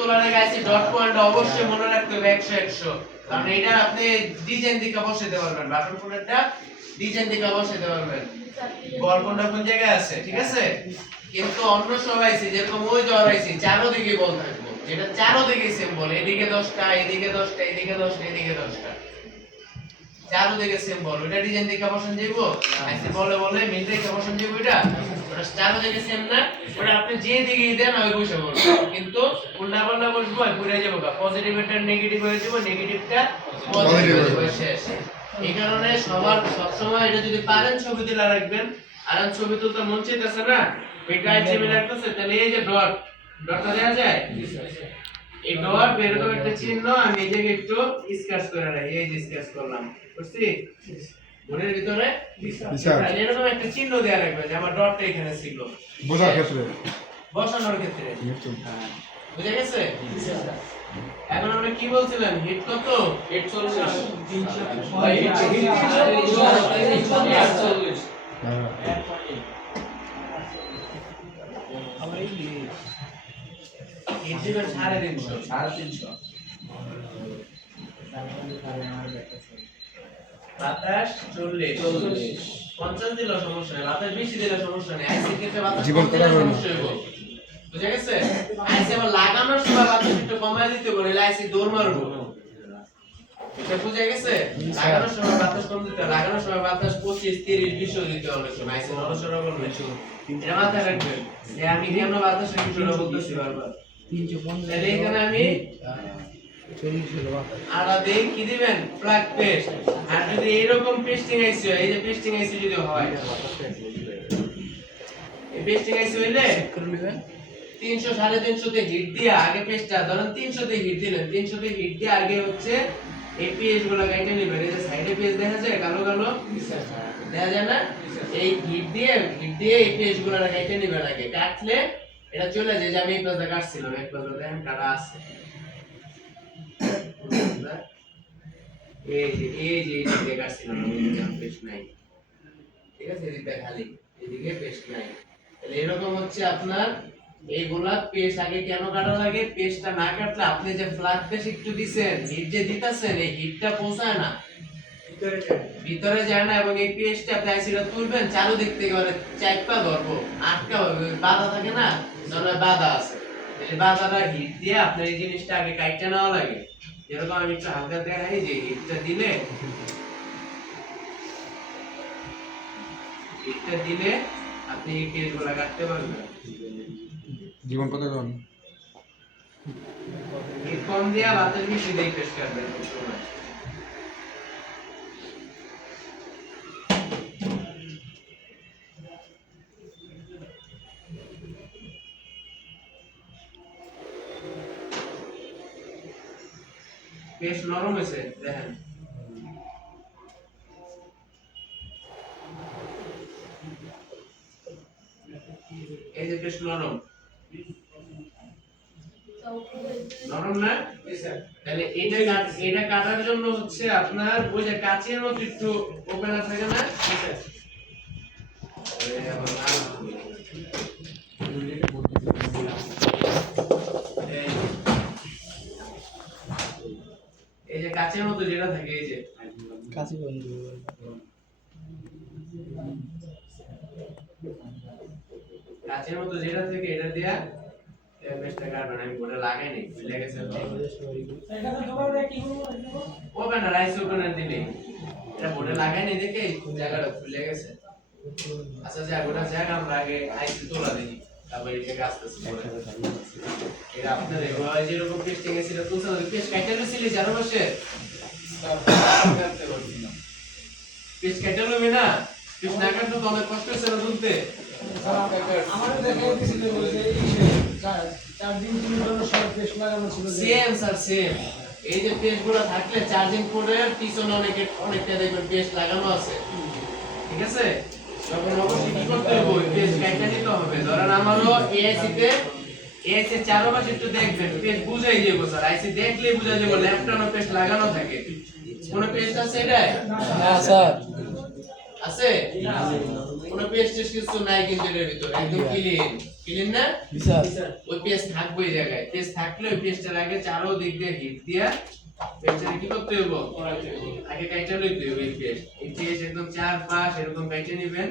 তোলার আগে আইসি dot point অবশ্যই মনে রাখতে হবে 100 100, কারণ এটা আপনি ডিজাইন দিকে বসাতে পারবেন, বাটন ফোনটা ডিজাইন দিকে বসাতে পারবেন। বল কোনটা কোন জায়গায় আছে, ঠিক আছে? কিন্তু অন্য সবাই আইসি যেরকম ওই জ্বর আইসি চারোদিকে বল থাকবে, যেটা চারোদিকে সেম বল, এদিকে 10টা এদিকে 10টা এদিকে 10টা এদিকে 10টা, চারোদিকে সেম বল। ওটা ডিজাইন দিকে বসান যাইবো, আইসি বলে বলে মিল দিকে বসান যাইবো। এটা ওটা চারোদিকে সেম না, ওটা আপনি যে দিকে দেন ওই বসে বলবে, কিন্তু উল্টা পাল্টা বসবো ঘুরে যাবো, পজিটিভ এটা নেগেটিভ হয়ে যাবো, নেগেটিভটা পজিটিভ হয়ে যাবে, শেষ। এই কারণে সবার সবসময় এটা যদি পারেন ছবি তুলে রাখবেন। আর ছবি তুলতে মন চাইতেছে না, এটা ছবি রাখতেছে, তাহলে এই যে ডট ডটটা দেওয়া যায়, এই ডট এরকম একটা চিহ্ন আমি এই জায়গায় একটু স্কেচ করে রাখি, এই যে স্কেচ করলাম, বুঝছি? বোর্ডের ভিতরে এরকম একটা চিহ্ন দেওয়া রাখবে যে আমার ডটটা এখানে ছিল, বোঝার ক্ষেত্রে, বসানোর ক্ষেত্রে। বুঝে গেছে? এখন আমরা কি বলছিলাম, হিট কত? হিট 40, বাতাস 40, 50 দিলেও সমস্যা নেই, বাতাস বেশি দিলে সমস্যা নেই, আইসির ক্ষেত্রে বাতাস কম দিলে সমস্যা হইব। বুঝে গেছে? আইসি আবার লাগানোর সময় বাতাস একটু কমায় দিতে পারে, আইসি দৌড় মারবো। এটা বুঝে গেছে? লাগানোর সময় বাতাস কম দিতে, লাগানোর সময় বাতাস 25 30 20 দিতে হবে, সময় আইসি নড়াচড়া করবে। এটা মাথায় রাখবেন যে আমি কেন বাতাসের বিষয়টা বলতেছি বারবার। 350 তাহলে এখানে আমি আড়া দেই কি দিবেন, প্লাগ পেস্ট। আর যদি এইরকম পেস্টিং আইসি হয়, এই যে পেস্টিং আইসি যদি হয়, এই পেস্টিং আইসি হইলে 300 350 তে হিট দিয়ে আগে পেস্টটা ধরেন 300 তে হিট দিলেন, 300 তে হিট দিয়ে আগে হচ্ছে এই পেস্ট গুলো কেটে নেবেন। এই যে সাইডে পেস্ট দেখা যায় কালো কালো দেখা যায় না, এই হিট দিয়ে এই পেস্ট গুলো কেটে নেবেন আগে, কাটলে এটা চলে যায় যে আমি এই পাশে কাটছিলাম, এক পাশে দেখেন কাটা আছে, এই যে এদিকে কাটছিলাম, এদিকে পেস্ট নাই, ঠিক আছে? এদিকে খালি, এদিকে পেস্ট নাই। তাহলে এরকম হচ্ছে আপনার এইগুলা পেস্ট আগে কেন কাটা লাগে, পেস্টটা না কাটলে আপনি যে ফ্ল্যাগ পেস্ট একটু দিবেন, হিট যে দিতাছেন এই হিটটা পৌঁছায় না, ভিতরে যায় না, এবং এই পেস্টটা আপনি আইসিটা তুলবেন চারদিক থেকে ওরে চাপা ধরবো, আটকা হবে, বাধা থাকে না, ধরেন বাধা আছে, এই বাধাটা হিট দিয়ে আপনার এই জিনিসটা আগে কাটতে নেওয়া লাগে। যেরকম আমি একটু হালকা দেখাই, যে হিটটা দিলে আপনি এই পেস্টগুলো কাটতে পারবেন। জীবন কত জন হিট কম দিয়া বাতাস বেশি দিয়ে পেস্ট কাটবেন সময়। পেস্ট নরম হয়েছে দেখেন, এই যে পেস্ট নরম না, তাহলে এটা কাটার জন্য হচ্ছে আপনার ওই যে কাচের মতো একটু ওপেনার থাকে না, এই যে কাচের মতো যেটা থাকে, এই যে কাচি বন্ধু, কাচের মতো যেটা থেকে এটা দিয়া পেস্টটা কাটবেন। আমি বোর্ডে লাগাই নাই, ভুলে গেছে, এটা তো দুবার কি ওপেনার রাইস ওপেনার দিলে এটা বোর্ডে লাগাই নাই দেখে জায়গাটা ভুলে গেছে। আচ্ছা যা গোটা জায়গা আমরা আগে আইসি তোলা দিই, তারপর এটাকে আস্তে আস্তে করে এটা আপনাদের ওই যে রকম পেস্টিং এ ছিল তুলতে পেস্ট কাটতে ছিল জানো বসে পেস্ট কাটতে হবে না, পেস্ট না কাটলে তো অনেক কষ্ট হচ্ছে না তুলতে। আমাদের দেখা দিছিল যে 4 দিন 3 দিন সব পেস্ট লাগানো ছিল, সেম স্যার সেম। এই যে পেস্টগুলো থাকলে চার্জিং পোর্টের পিছনে অনেকটা দেখবেন পেস্ট লাগানো আছে, ঠিক আছে? তখন অবশ্যই কি করতে হবে, পেস্ট কাটতে নিতে হবে। ধরেন আমারও এআইসি চারপাশে একটু দেখবেন, পেস্ট বুঝাই যাবে স্যার, আইসি দেখলেই বুঝা যাবে ল্যাপটপে পেস্ট লাগানো থাকে। কোন পেস্ট আছে এটা? না স্যার, আছে কোনো পেস্ট কিছু নাই কিন্তু এর ভিতরে একদম ক্লিন না ওই পেস্ট থাকবে এই জায়গায় পেস্ট থাকলে ওই পেস্টের আগে চারো দিক দিয়ে হিট দিয়া পেস্টটা কি করতে হবে আগে কাইটা লইতে হবে এই পেস্ট একদম চার পাশ এরকম কাইটা নেবেন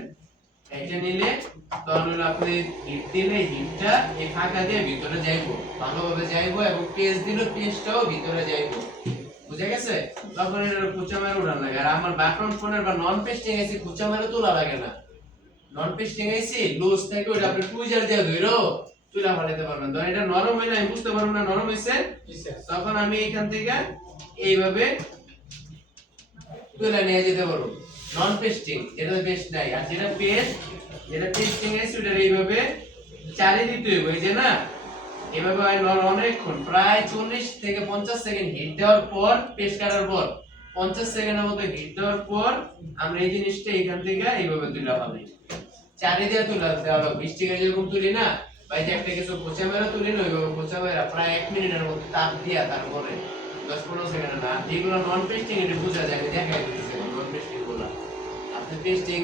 কাইটা নিলে তখন হলো আপনি হিট দিলে হিটটা এই ফাঁকা দিয়ে ভিতরে যাইবো ভালোভাবে যাইবো এবং পেস্ট দিলে পেস্টটাও ভিতরে যাইবো বুঝা গেছে তখন এর কুচা মারে উড়ান লাগে আর আমার ব্যাকগ্রাউন্ড ফোনের বা নন পেস্টিং এসি কুচা মারে তোলা লাগে না নন পেস্টিং এসি লুজ থাকে ওটা আপনি টুইজার দিয়ে ধইরো তুলা ফালাতে পারবেন ধর এটা নরম হইলে আমি বুঝতে পারবো না নরম হইছে তখন আমি এখান থেকে এইভাবে তুলা নিয়ে যেতে পারবো নন পেস্টিং এটা পেস্ট নাই আর যেটা পেস্টিং এসি ওটা এইভাবে চারি দিতে হবে এই যে না এভাবে অনেকক্ষণ প্রায় 40 থেকে 50 সেকেন্ড হিট দেওয়ার পর পেস্ট করার পর 50 সেকেন্ডের মতো হিট দেওয়ার পর আমরা এই জিনিসটা এখান থেকে এইভাবে তুলা হবে চারি দিয়ে তুলা দেওয়া হবে 20 টাকা যেরকম তুলি না ভাই যে একটা কিছু কোচা মেরা তুলি না ওইভাবে কোচা মেরা প্রায় 1 মিনিটের মতো তাপ দিয়া তারপরে 10-15 সেকেন্ড না যেগুলো নন পেস্টিং এটা বোঝা যায় না দেখাই দিতেছে নন পেস্টিং গুলো আপনি পেস্টিং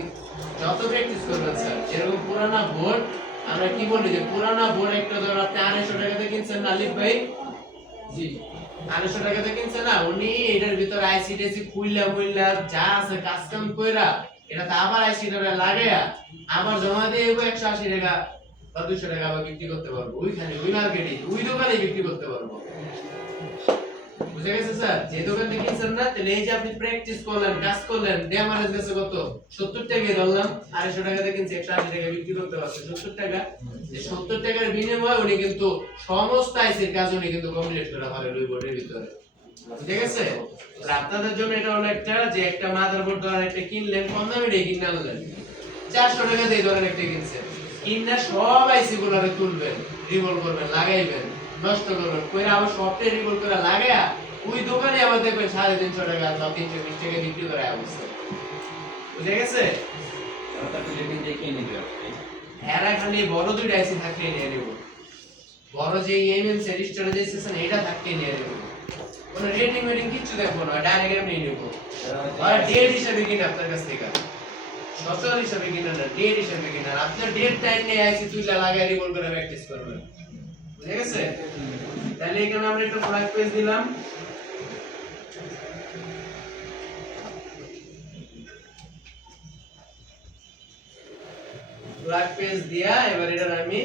যত প্র্যাকটিস করবেন স্যার যেরকম পুরানা বোর্ড আমরা কি বলি যে পুরানা বোর্ড একটা ধর আপনি 250 টাকাতে কিনছেন না আলিফ ভাই জি 250 টাকাতে কিনছেন না উনি এটার ভিতর আইসিডিসি খুইলা যা আছে কাস্টম কইরা এটাতে আবার আইসিডিটা লাগায়া আবার জমা দিয়ে 180 টাকা বা 200 টাকা আবার বিক্রি করতে পারবো ওইখানে ওই মার্কেটে ওই দোকানে বিক্রি করতে পারবো বুঝা গেছে স্যার যে দোকান থেকে কিনছেন না তাহলে এই যে আপনি প্র্যাকটিস করলেন কাজ করলেন ড্যামারেজ গেছে কত 70 টাকা ধরলাম 250 টাকাতে কিনছে 180 টাকা বিক্রি করতে পারছে 70 টাকা যে 70 টাকার বিনিময়ে উনি কিন্তু সমস্ত আইসির কাজ উনি কিন্তু কমপ্লিট করে ফেলে ওই বোর্ডের ভিতরে ঠিক আছে আপনাদের জন্য এটা হলো একটা যে একটা মাদারবোর্ড ধরেন একটা কিনলেন কম দামে দিয়ে কিনে আনলেন 400 টাকা দিয়ে ধরেন একটা কিনছেন কিনা সব আইসি গুলোরে তুলবেন রিভলভ করবেন লাগাইবেন নষ্ট করবেন কইরা আবার সফটওয়্যার রিভলভ করে লাগায়া ওই দোকানে আবার দেখবেন 350 টাকা বা 320 টাকা বিক্রি করে অবস্থা বুঝে গেছে এরা খালি বড় দুইটা আইসি থাকলে নিয়ে নেব বড় যে এমএম সেরিস্টার যে সেশন এটা থাকলে নিয়ে নেব কোনো রেটিং কিছু দেখবো না ডাইরেক্ট এমনি নেব আর ডেট হিসাবে কিনে আপনার কাছ থেকে সচল হিসাবে কিনে না ডেট হিসাবে কিনে আপনার ডেট টাইম নিয়ে আইসি তুইলা লাগাই রিভলভ করে প্র্যাকটিস করবেন বুঝে গেছে তাহলে এখানে আমরা একটা ফ্ল্যাগ পেজ দিলাম ফ্ল্যাগ পেজ দিয়া এবার এটা আমি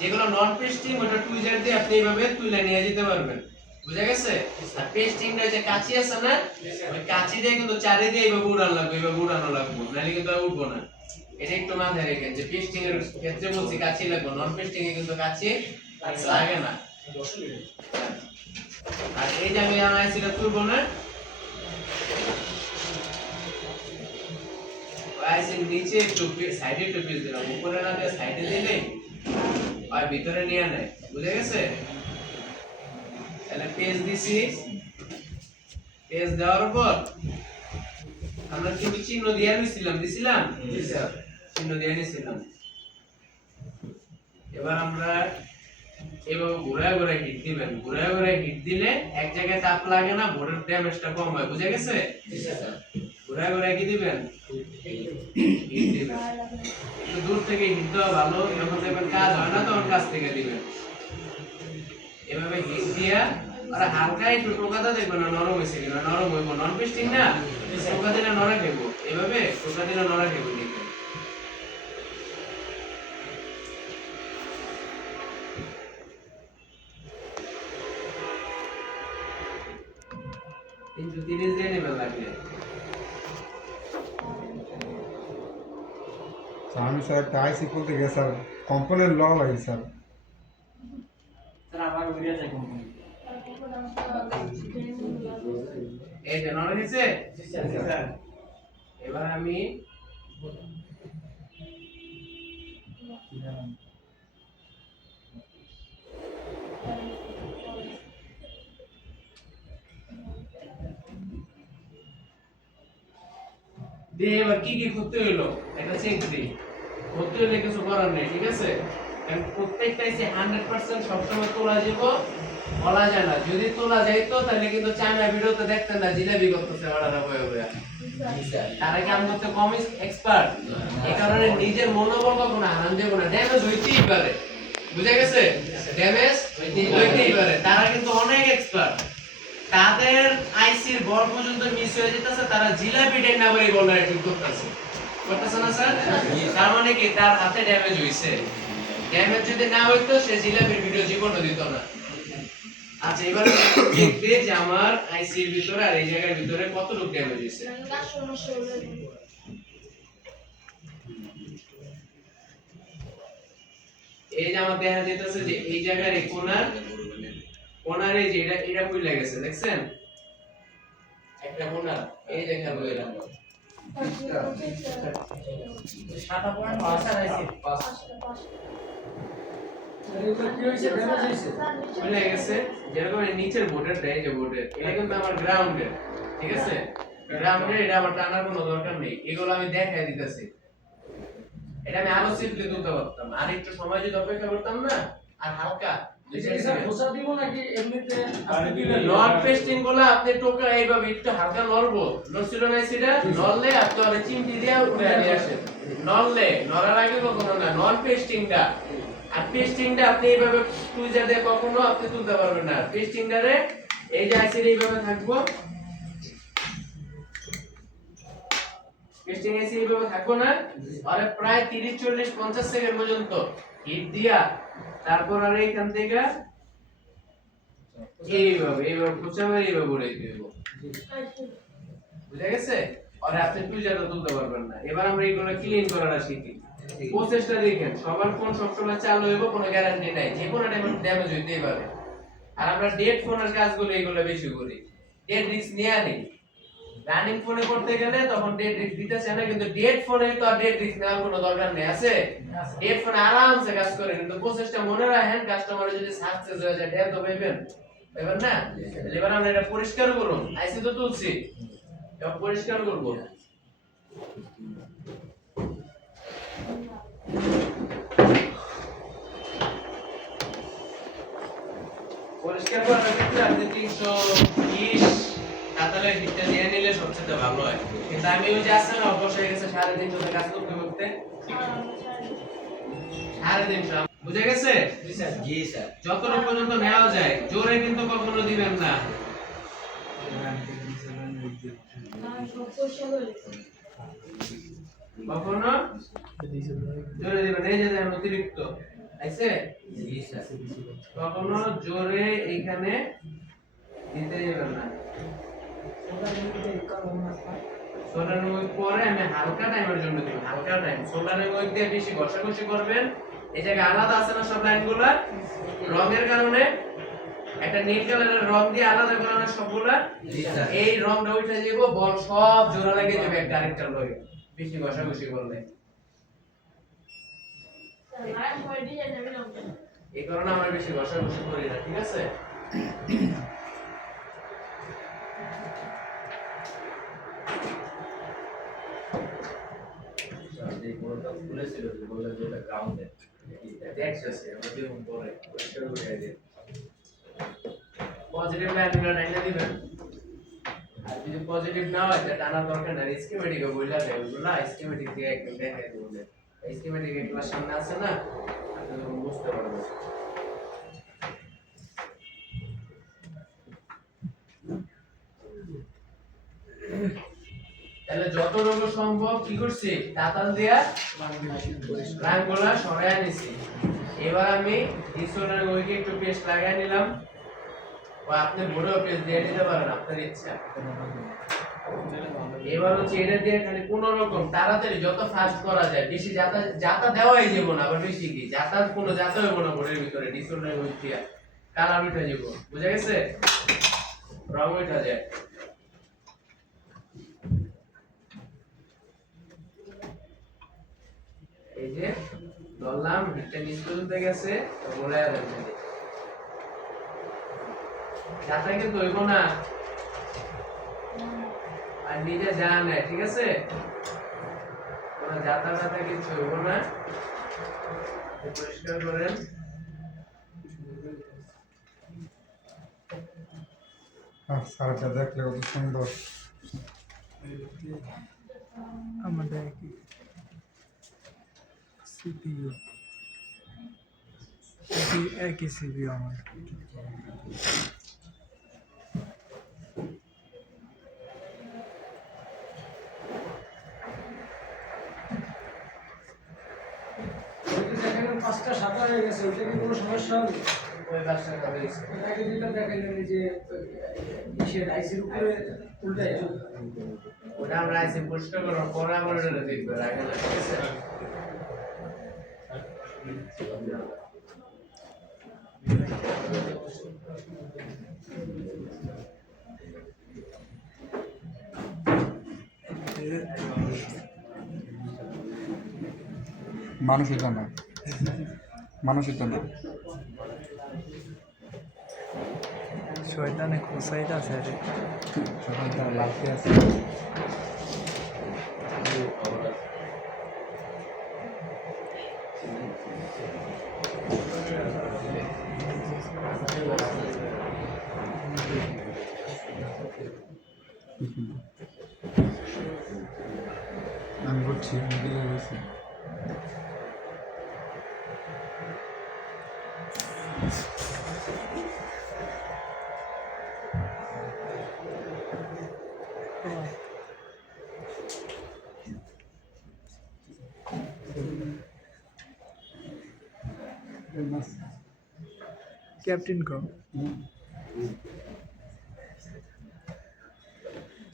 যেগুলো নন পেস্টিং ওটা টুইজার দিয়ে আপনি এইভাবে তুলে নিয়ে যেতে পারবেন বুঝা গেছে আর পেস্টিংটা যে কাঁচি আছে না ওই কাঁচি দিয়ে কিন্তু চারি দিয়ে এইভাবে উড়ানো লাগবে নাহলে কিন্তু আর উঠবো না এটা একটু মাথায় রেখেন যে পেস্টিং এর ক্ষেত্রে বলছি কাঁচি লাগবে নন পেস্টিং এ কিন্তু কাঁচি লাগে না আর এই যে আমি আইসিটা তুলবো না আইসির নিচে একটু সাইডে একটু পিস দিলাম উপরে না দিয়ে সাইডে দিলে আর ভিতরে নিয়ে নেয় বুঝে গেছে তাহলে পেজ দিছি পেজ দেওয়ার পর আমরা কি চিহ্ন দিয়ে দিছিলাম জি স্যার চিহ্ন দিয়ে নিছিলাম এবার আমরা এভাবে ঘুরায় হিট দিবেন ঘুরায় হিট দিলে এক জায়গায় তাপ লাগে না বোর্ডের ড্যামেজটা কম হয় বুঝে গেছে জি স্যার ঘুরায় কি দিবেন হিট দিবেন একটু দূর থেকে হিট দেওয়া ভালো যখন দেখবেন কাজ হয় না তখন কাছ থেকে দিবেন এভাবে হিট দিয়া আর হালকা একটু টোকাটা দেখবেন না নরম হয়েছে কিনা নরম হইব নন পেস্টিং না টোকা দিলে নরম খাইব এভাবে টোকা দিলে নরম খাইব দেখবেন কিন্তু 30 দিয়ে নেবেন লাগলে আমি স্যার একটা আইসি খুলতে গিয়ে স্যার কম্পোনেন্ট ল লাগে স্যার আমার উড়িয়া যায় কোম্পানি এই যে নরম হয়েছে এবার আমি দিয়ে এবার কি করতে হইলো এটা চেক দিই করতে হইলে কিছু করার নেই ঠিক আছে কারণ প্রত্যেকটাই 100% সবসময় তোলা যাব বলা যায় না, যদি তোলা যাইতো তাহলে কিন্তু চায়না ভিডিওতে দেখতেন না জিলাপি করতেছে ওরা বয়ে বয়ে। তারা কি আমার মধ্যে কম এক্সপার্ট, এই কারণে নিজের মনোবল কখনো হারান দেব না, ড্যামেজ হইতেই পারে, বুঝা গেছে, ড্যামেজ হইতেই পারে। তারা কিন্তু অনেক এক্সপার্ট, তাদের আইসির বল পর্যন্ত মিস হয়ে যেতেছে, তারা জিলাপি টেন না বলে বলরা ঠিক করতেছে না স্যার? তার মানে কি তার হাতে ড্যামেজ হইছে, ড্যামেজ যদি না হইতো সে জিলাপির ভিডিও জীবনও দিত না। আচ্ছা এবার দেখবে যে আমার আইসির ভিতরে আর এই জায়গার ভিতরে কতটুকু ড্যামেজ হইছে। এই যে আমার দেখা যাইতেছে যে এই জায়গার এই কোণার এই যে এটা কইলা গেছে, দেখছেন একটা কোণা, এই দেখা বইলা সাদা পয়েন্ট ভাষা রাইছে পাস এটা কি হইছে, ড্যামেজ হইছে? কইলা গেছে যেরকম এই নিচের বোর্ডের দেয় যে বোর্ডের এটা কিন্তু আমার গ্রাউন্ডের, ঠিক আছে, গ্রাউন্ডের এটা আমার টানার কোনো দরকার নেই, এগুলো আমি দেখাই দিতেছি। এটা আমি আরো সিম্পলি তুলতে পারতাম, আর একটু সময় যদি অপেক্ষা করতাম না, আর হালকা খোসা দিব নাকি এমনিতে নট পেস্টিং গুলো আপনি টোকা এইভাবে একটু হালকা নড়বো, নড়ছিল না সেটা নড়লে আপনি আরে চিমটি দিয়ে উড়ে নিয়ে আসেন, নড়লে নড়ার আগে কখনো না, নন পেস্টিংটা আর পেস্টিংটা আপনি এইভাবে টুইজার দিয়ে কখনো আপনি তুলতে পারবেন না। পেস্টিংটারে এই যে আইসির এইভাবে থাকবো, পেস্টিং আইসি এইভাবে থাকবো না, আর প্রায় 30 40 50 সেকেন্ড পর্যন্ত হিট দিয়া তারপর আর এইখান থেকে এইভাবে প্রচারে এইভাবে উড়ে দিব, বুঝা গেছে? আর আপনি টুইজারও তুলতে পারবেন না। এবার আমরা এইগুলো ক্লিন করাটা শিখি। প্রসেসটা দেখেন, সবার ফোন সবসময় চালু হইব কোনো গ্যারান্টি নাই, যে কোনো টাইমে ড্যামেজ হইতেই পারে। আর আমরা ডেড ফোনের কাজগুলো এইগুলো বেশি করি, ডেড রিস্ক নিয়ে আনি। রানিং ফোনে করতে গেলে তখন ডেড রিস্ক দিতেছে না, কিন্তু ডেড ফোনে তো আর ডেড রিস্ক নেওয়ার কোনো দরকার নেই, আছে? ডেড ফোনে আরামসে কাজ করে, কিন্তু প্রসেসটা মনে রাখেন, কাস্টমার যদি সাকসেস হয়ে যায় ডেড তো পাইবেন না। এবার আমরা এটা পরিষ্কার করুন, আইসি তো তুলছি, এটা পরিষ্কার করব। পরিষ্কার করার ক্ষেত্রে আপনি 320 তাহলে হিটটা দিয়ে নিলে সবচেয়ে ভালো হয়, কিন্তু আমি ওই যে আসলে অবশ্য হয়ে গেছে 350 তে কাজ করতে করতে 350, বুঝে গেছে? জি স্যার। যতটুকু পর্যন্ত নেওয়া যায়, জোরে কিন্তু কখনো দিবেন না। কখনো জোরে দিবেন, এই যে দেখেন অতিরিক্ত আইছে, জি স্যার। কখনো জোরে এইখানে দিতে যাবেন না। সোলার মুখ পরে আমি হালকা টাইমের জন্য দিব, হালকা টাইম। সোলারের মুখ দিয়ে বেশি ঘষাঘষি করবেন, এই জায়গায় আলাদা আছে না সব লাইনগুলো রঙের কারণে, একটা নীল কালারের রং দিয়ে আলাদা করানো সবগুলা, এই রংটা উঠে যাব, বল সব জোড়া লাগে যাবে একটা আরেকটা লগে বেশি ঘষাঘষি করলে। এই কারণে আমরা বেশি ঘষাঘষি করি না, ঠিক আছে? যে কোনটা খুলেছিল যে বলে যে এটা গ্রাউন্ডে দেখতেছি আমরা যেমন পরে পরিষ্কার করে দিই, পজিটিভ লাইনগুলো ডাইনা দিবেন। আর যদি পজিটিভ না হয় তাহলে টানার দরকার নাই, স্কিমেটিক বইলা দেয়, ওগুলো স্কিমেটিক দিয়ে একদম দেখাই দেব। স্কিমেটিক একবার সামনে আছে না, আপনি তখন বুঝতে পারবেন। তাহলে যতটুকু সম্ভব কি করছি, দাঁতাল দিয়া রাংগুলা সরাই নিছি। এবার আমি ডিসোনার ওইকে একটু পেস্ট লাগাই নিলাম, বা আপনি বড়ও পেস্ট দিয়ে দিতে পারেন আপনার ইচ্ছা। এবার হচ্ছে এটা দিয়ে খালি কোন রকম তাড়াতাড়ি যত ফাস্ট করা যায়, বেশি যাতা দেওয়াই যাব না, আবার বেশি কি যাতা কোনো যাতা হইব না বোর্ডের ভিতরে, ডিসোনার ওই দিয়া কালার উঠে যাব, বুঝা গেছে, রং উঠে যায়। এই যে ধরলাম হিটটা নিচ পর্যন্ত গেছে, বলে যাচ্ছে যাতা কিন্তু হইব না, আর নিজে জানে, ঠিক আছে, কোনো যাতা টাতা কিছু হইব না। পরিষ্কার করেন, স্যার এটা দেখলে কত সুন্দর। আমাদের কি সিপিইউ একই সিপিইউ আমাদের। দেখেন 5টা 7 হয়ে গেছে, ওইটা কি কোনো সমস্যা হবে? ওই কাজটা করে দিয়েছে। আগে যেটা দেখাইলেন এই যে ইসের আইসির উপরে উল্টাই ওটা আমরা আইসি পরিষ্কার করার পরে আমরা ওটা দেখবো, আগে না, ঠিক আছে? মানুষ এটা না, মানুষ এটা না। শয়তানে কোসাইড আছে রে। সকাল তারা লাগতে আছে। আমি বলছি মিডিলে গেছি। ক্যাপ্টেন কো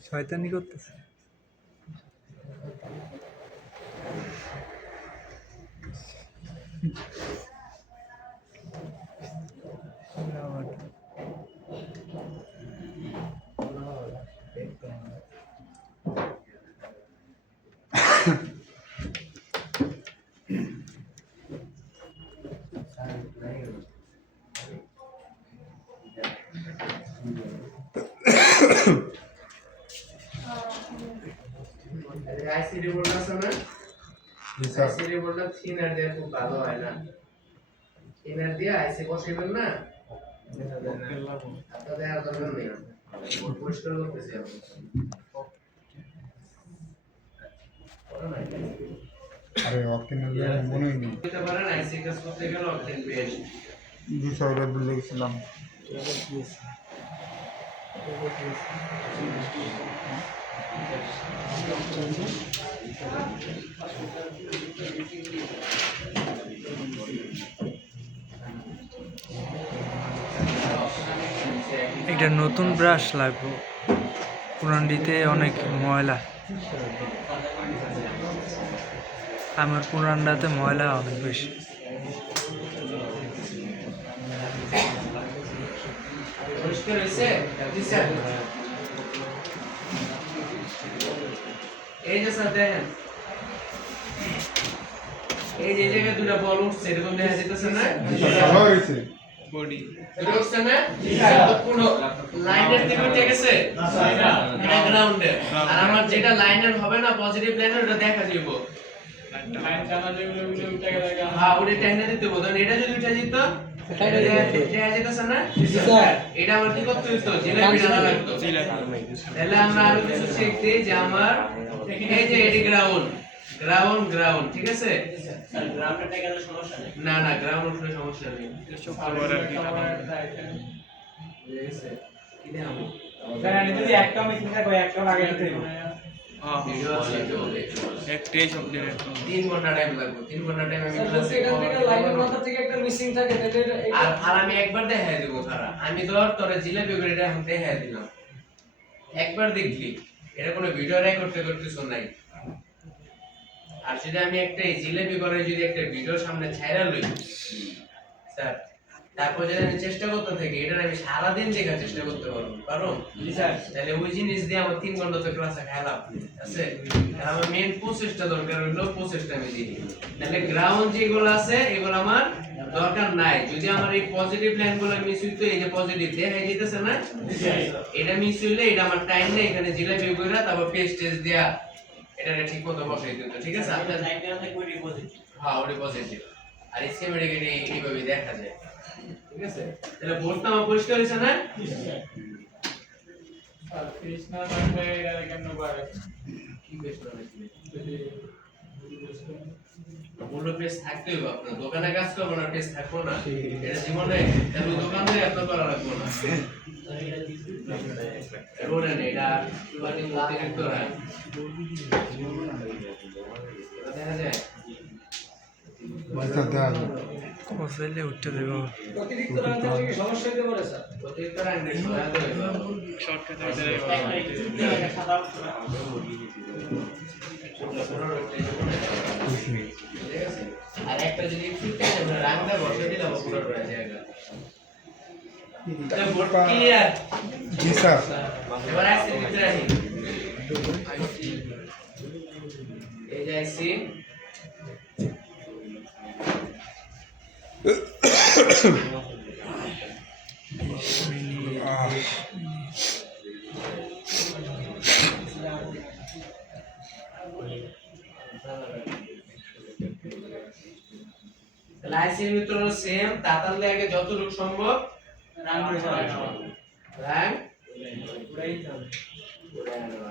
শয়তানি করতেছে। আইসি রিপোর্ট আছে না? জি স্যার। আইসি রিপোর্টটা থিনার দিয়ে খুব ভালো হয় না। থিনার দিয়ে আইসি বসাইবেন না? আপনাদের আর দরকার নেই। পরিষ্কার করতেছি আমি। আরে অক্টেনের মনেই নেই। দিতে পারেন আইসি কাজ করতে গেলে অক্টেন পেয়েছি। জি স্যার ওটা বিল গেছিলাম। একটা নতুন ব্রাশ লাগবে, পুরানটিতে অনেক ময়লা। আমার পুরানটাতে ময়লা অনেক বেশি। পরিষ্কার হয়েছে? জি স্যার। এই যে স্যার দেখেন, এই যে জায়গায় দুটো বল উঠছে, এরকম দেখা যেতেছে না? ভালো হয়েছে। দুটো উঠছে না? পুরো লাইনের দিকে উঠে গেছে? এটা গ্রাউন্ডে। আর আমার যেটা লাইনের হবে না, পজিটিভ লাইনের, ওটা দেখা দিব। হ্যাঁ, ওটা টেনে দিতে হবে। ধরুন এটা যদি উঠে যেত, দেখা যেতেছে না? এটা আমার কি করতে হইতো? জিলাপি টানা লাগতো। তাহলে আমরা আরো কিছু শিখতে যে আমার এই যে এটি গ্রাউন্ড, গ্রাউন্ড, ঠিক আছে? না না, গ্রাউন্ড উঠলে সমস্যা নেই। ভিডিও আছে তো একটাই শব্দ 3 ঘন্টা টাইম লাগবে। 3 ঘন্টা টাইম আমি ক্লাসে এখান থেকে লাইনের মাথা থেকে একটা মিসিং থাকে, তাহলে আর আমি একবার দেখাই দেবো খারা। আমি ধর তোরে জিলাপি করে এটা আমি দেখাই দিলাম, একবার দেখলি, এটা কোনো ভিডিও রেকর্ড করতেছ নাই। আর যদি আমি একটা এই জিলাপি করে যদি একটা ভিডিও সামনে ছাইরা লই স্যার, তারপর যদি আমি চেষ্টা করতে থাকি, এটা আমি সারাদিন দেখার চেষ্টা করতে পারবো। তাহলে ওই জিনিস দিয়ে আমার 3 ঘন্টা তো ক্লাসে খেলাম আছে। আর আমার মেইন প্রসেসটা দরকার হইলো, প্রসেসটা আমি দিই। তাহলে গ্রাউন্ড যেগুলো আছে এগুলো আমার দরকার নাই। যদি আমার এই পজিটিভ লাইনগুলো মিস হইতো, এই যে পজিটিভ দেখাই দিতেছে না, এটা মিস হইলে এটা আমার টাইম নেই, এখানে জিলাপি কইরা তারপর পেস্ট টেস্ট দিয়া এটাকে ঠিকমতো বসাই দিত। ঠিক আছে? আপনার হ্যাঁ, ওটা পজিটিভ। আর স্কিমেটিক এইভাবে দেখা যায়। ঠিক আছে? তাহলে বোর্ডটা আমার পরিষ্কার হয়েছে না? আর কৃষ্ণা থাকলে এটা কেন পারে কি বেশ নাকি মূল্য পেজ থাকতে হবে আপনার দোকানে কাজ করবো না পেজ থাকবো না এটা জীবনে তাহলে দোকানে আপনার করা লাগবো না এবারে এটা মানে অতিরিক্ত হয় দেখা যায় স্যার দেওয়া যাবে। কষাইলে উঠতে দেবো অতিরিক্ত রাখতে কি সমস্যা হতে পারে স্যার অতিরিক্ত রাখলে সহায় দেবে আর একটা যদি ফিটে আমরা রাখতে বসে দিলাম পুরো রয়ে জায়গা এটা বোর্ড ক্লিয়ার জি স্যার এবার আসছে ভিতরে আহি এই যে আইসি লাইসের ভিতরে সেম তাতাল লাগে যতটুকু সম্ভব রাং করে চালানো রাং উড়াই যাবে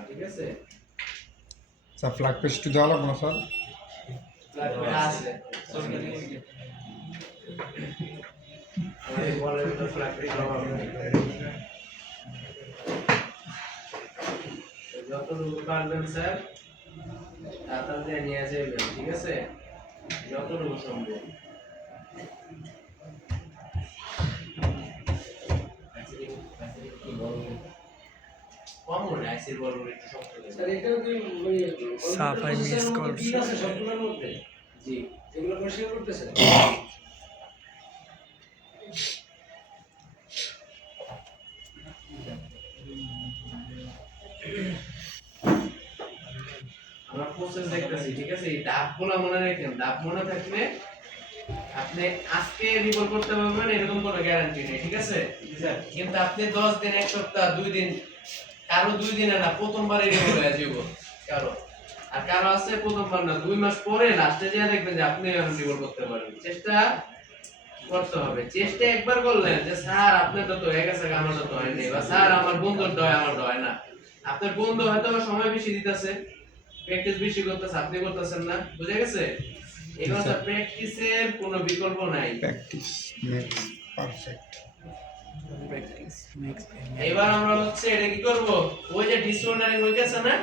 ঠিক আছে স্যার ফ্ল্যাগ পেজ একটু দেওয়া লাগবে না স্যার আছে আমাদের বলের ভিতরে ফ্ল্যাগ পেজ যতটুকু পারবেন স্যার তাতাল দিয়ে নিয়ে যাবেন ঠিক আছে যতটুকু সম্ভব কম মনে আইসির বড় একটু শক্ত স্যার এটা কি সাফাই মিস করছে ঠিক আছে সবগুলোর মধ্যে জি এগুলো পরিষ্কার করতেছে আমরা প্রসেস দেখতেছি ঠিক আছে এই ধাপগুলো মনে রাখেন ধাপ মনে থাকলে আপনি আজকে রিপোর্ট করতে পারবেন এরকম কোনো গ্যারান্টি নেই ঠিক আছে কিন্তু আপনি 10 দিন এক সপ্তাহ 2 দিন কারো 2 দিনে না প্রথমবারই রিপোর্ট হয়ে যাবে কারো আর কারো আছে প্রথমবার না 2 মাস পরে লাস্টে যা দেখবেন যে আপনি এখন রিপোর্ট করতে পারবেন চেষ্টা করতে হবে চেষ্টা একবার করলেন যে স্যার আপনার তো হয়ে গেছে আমার তো হয়নি বা স্যার আমার বন্ধুর দয় আমার দয় না আপনার বন্ধু হয়তো সময় বেশি দিতেছে প্র্যাকটিস বেশি করতেছে আপনি করতেছেন না বুঝে গেছে এগুলো তো প্র্যাকটিসের কোনো বিকল্প নাই প্র্যাকটিস মেক্স পারফেক্ট এবার আমরা হচ্ছে এটা কি করব ওই যে ডিসঅর্ডারিং হয়ে গেছে না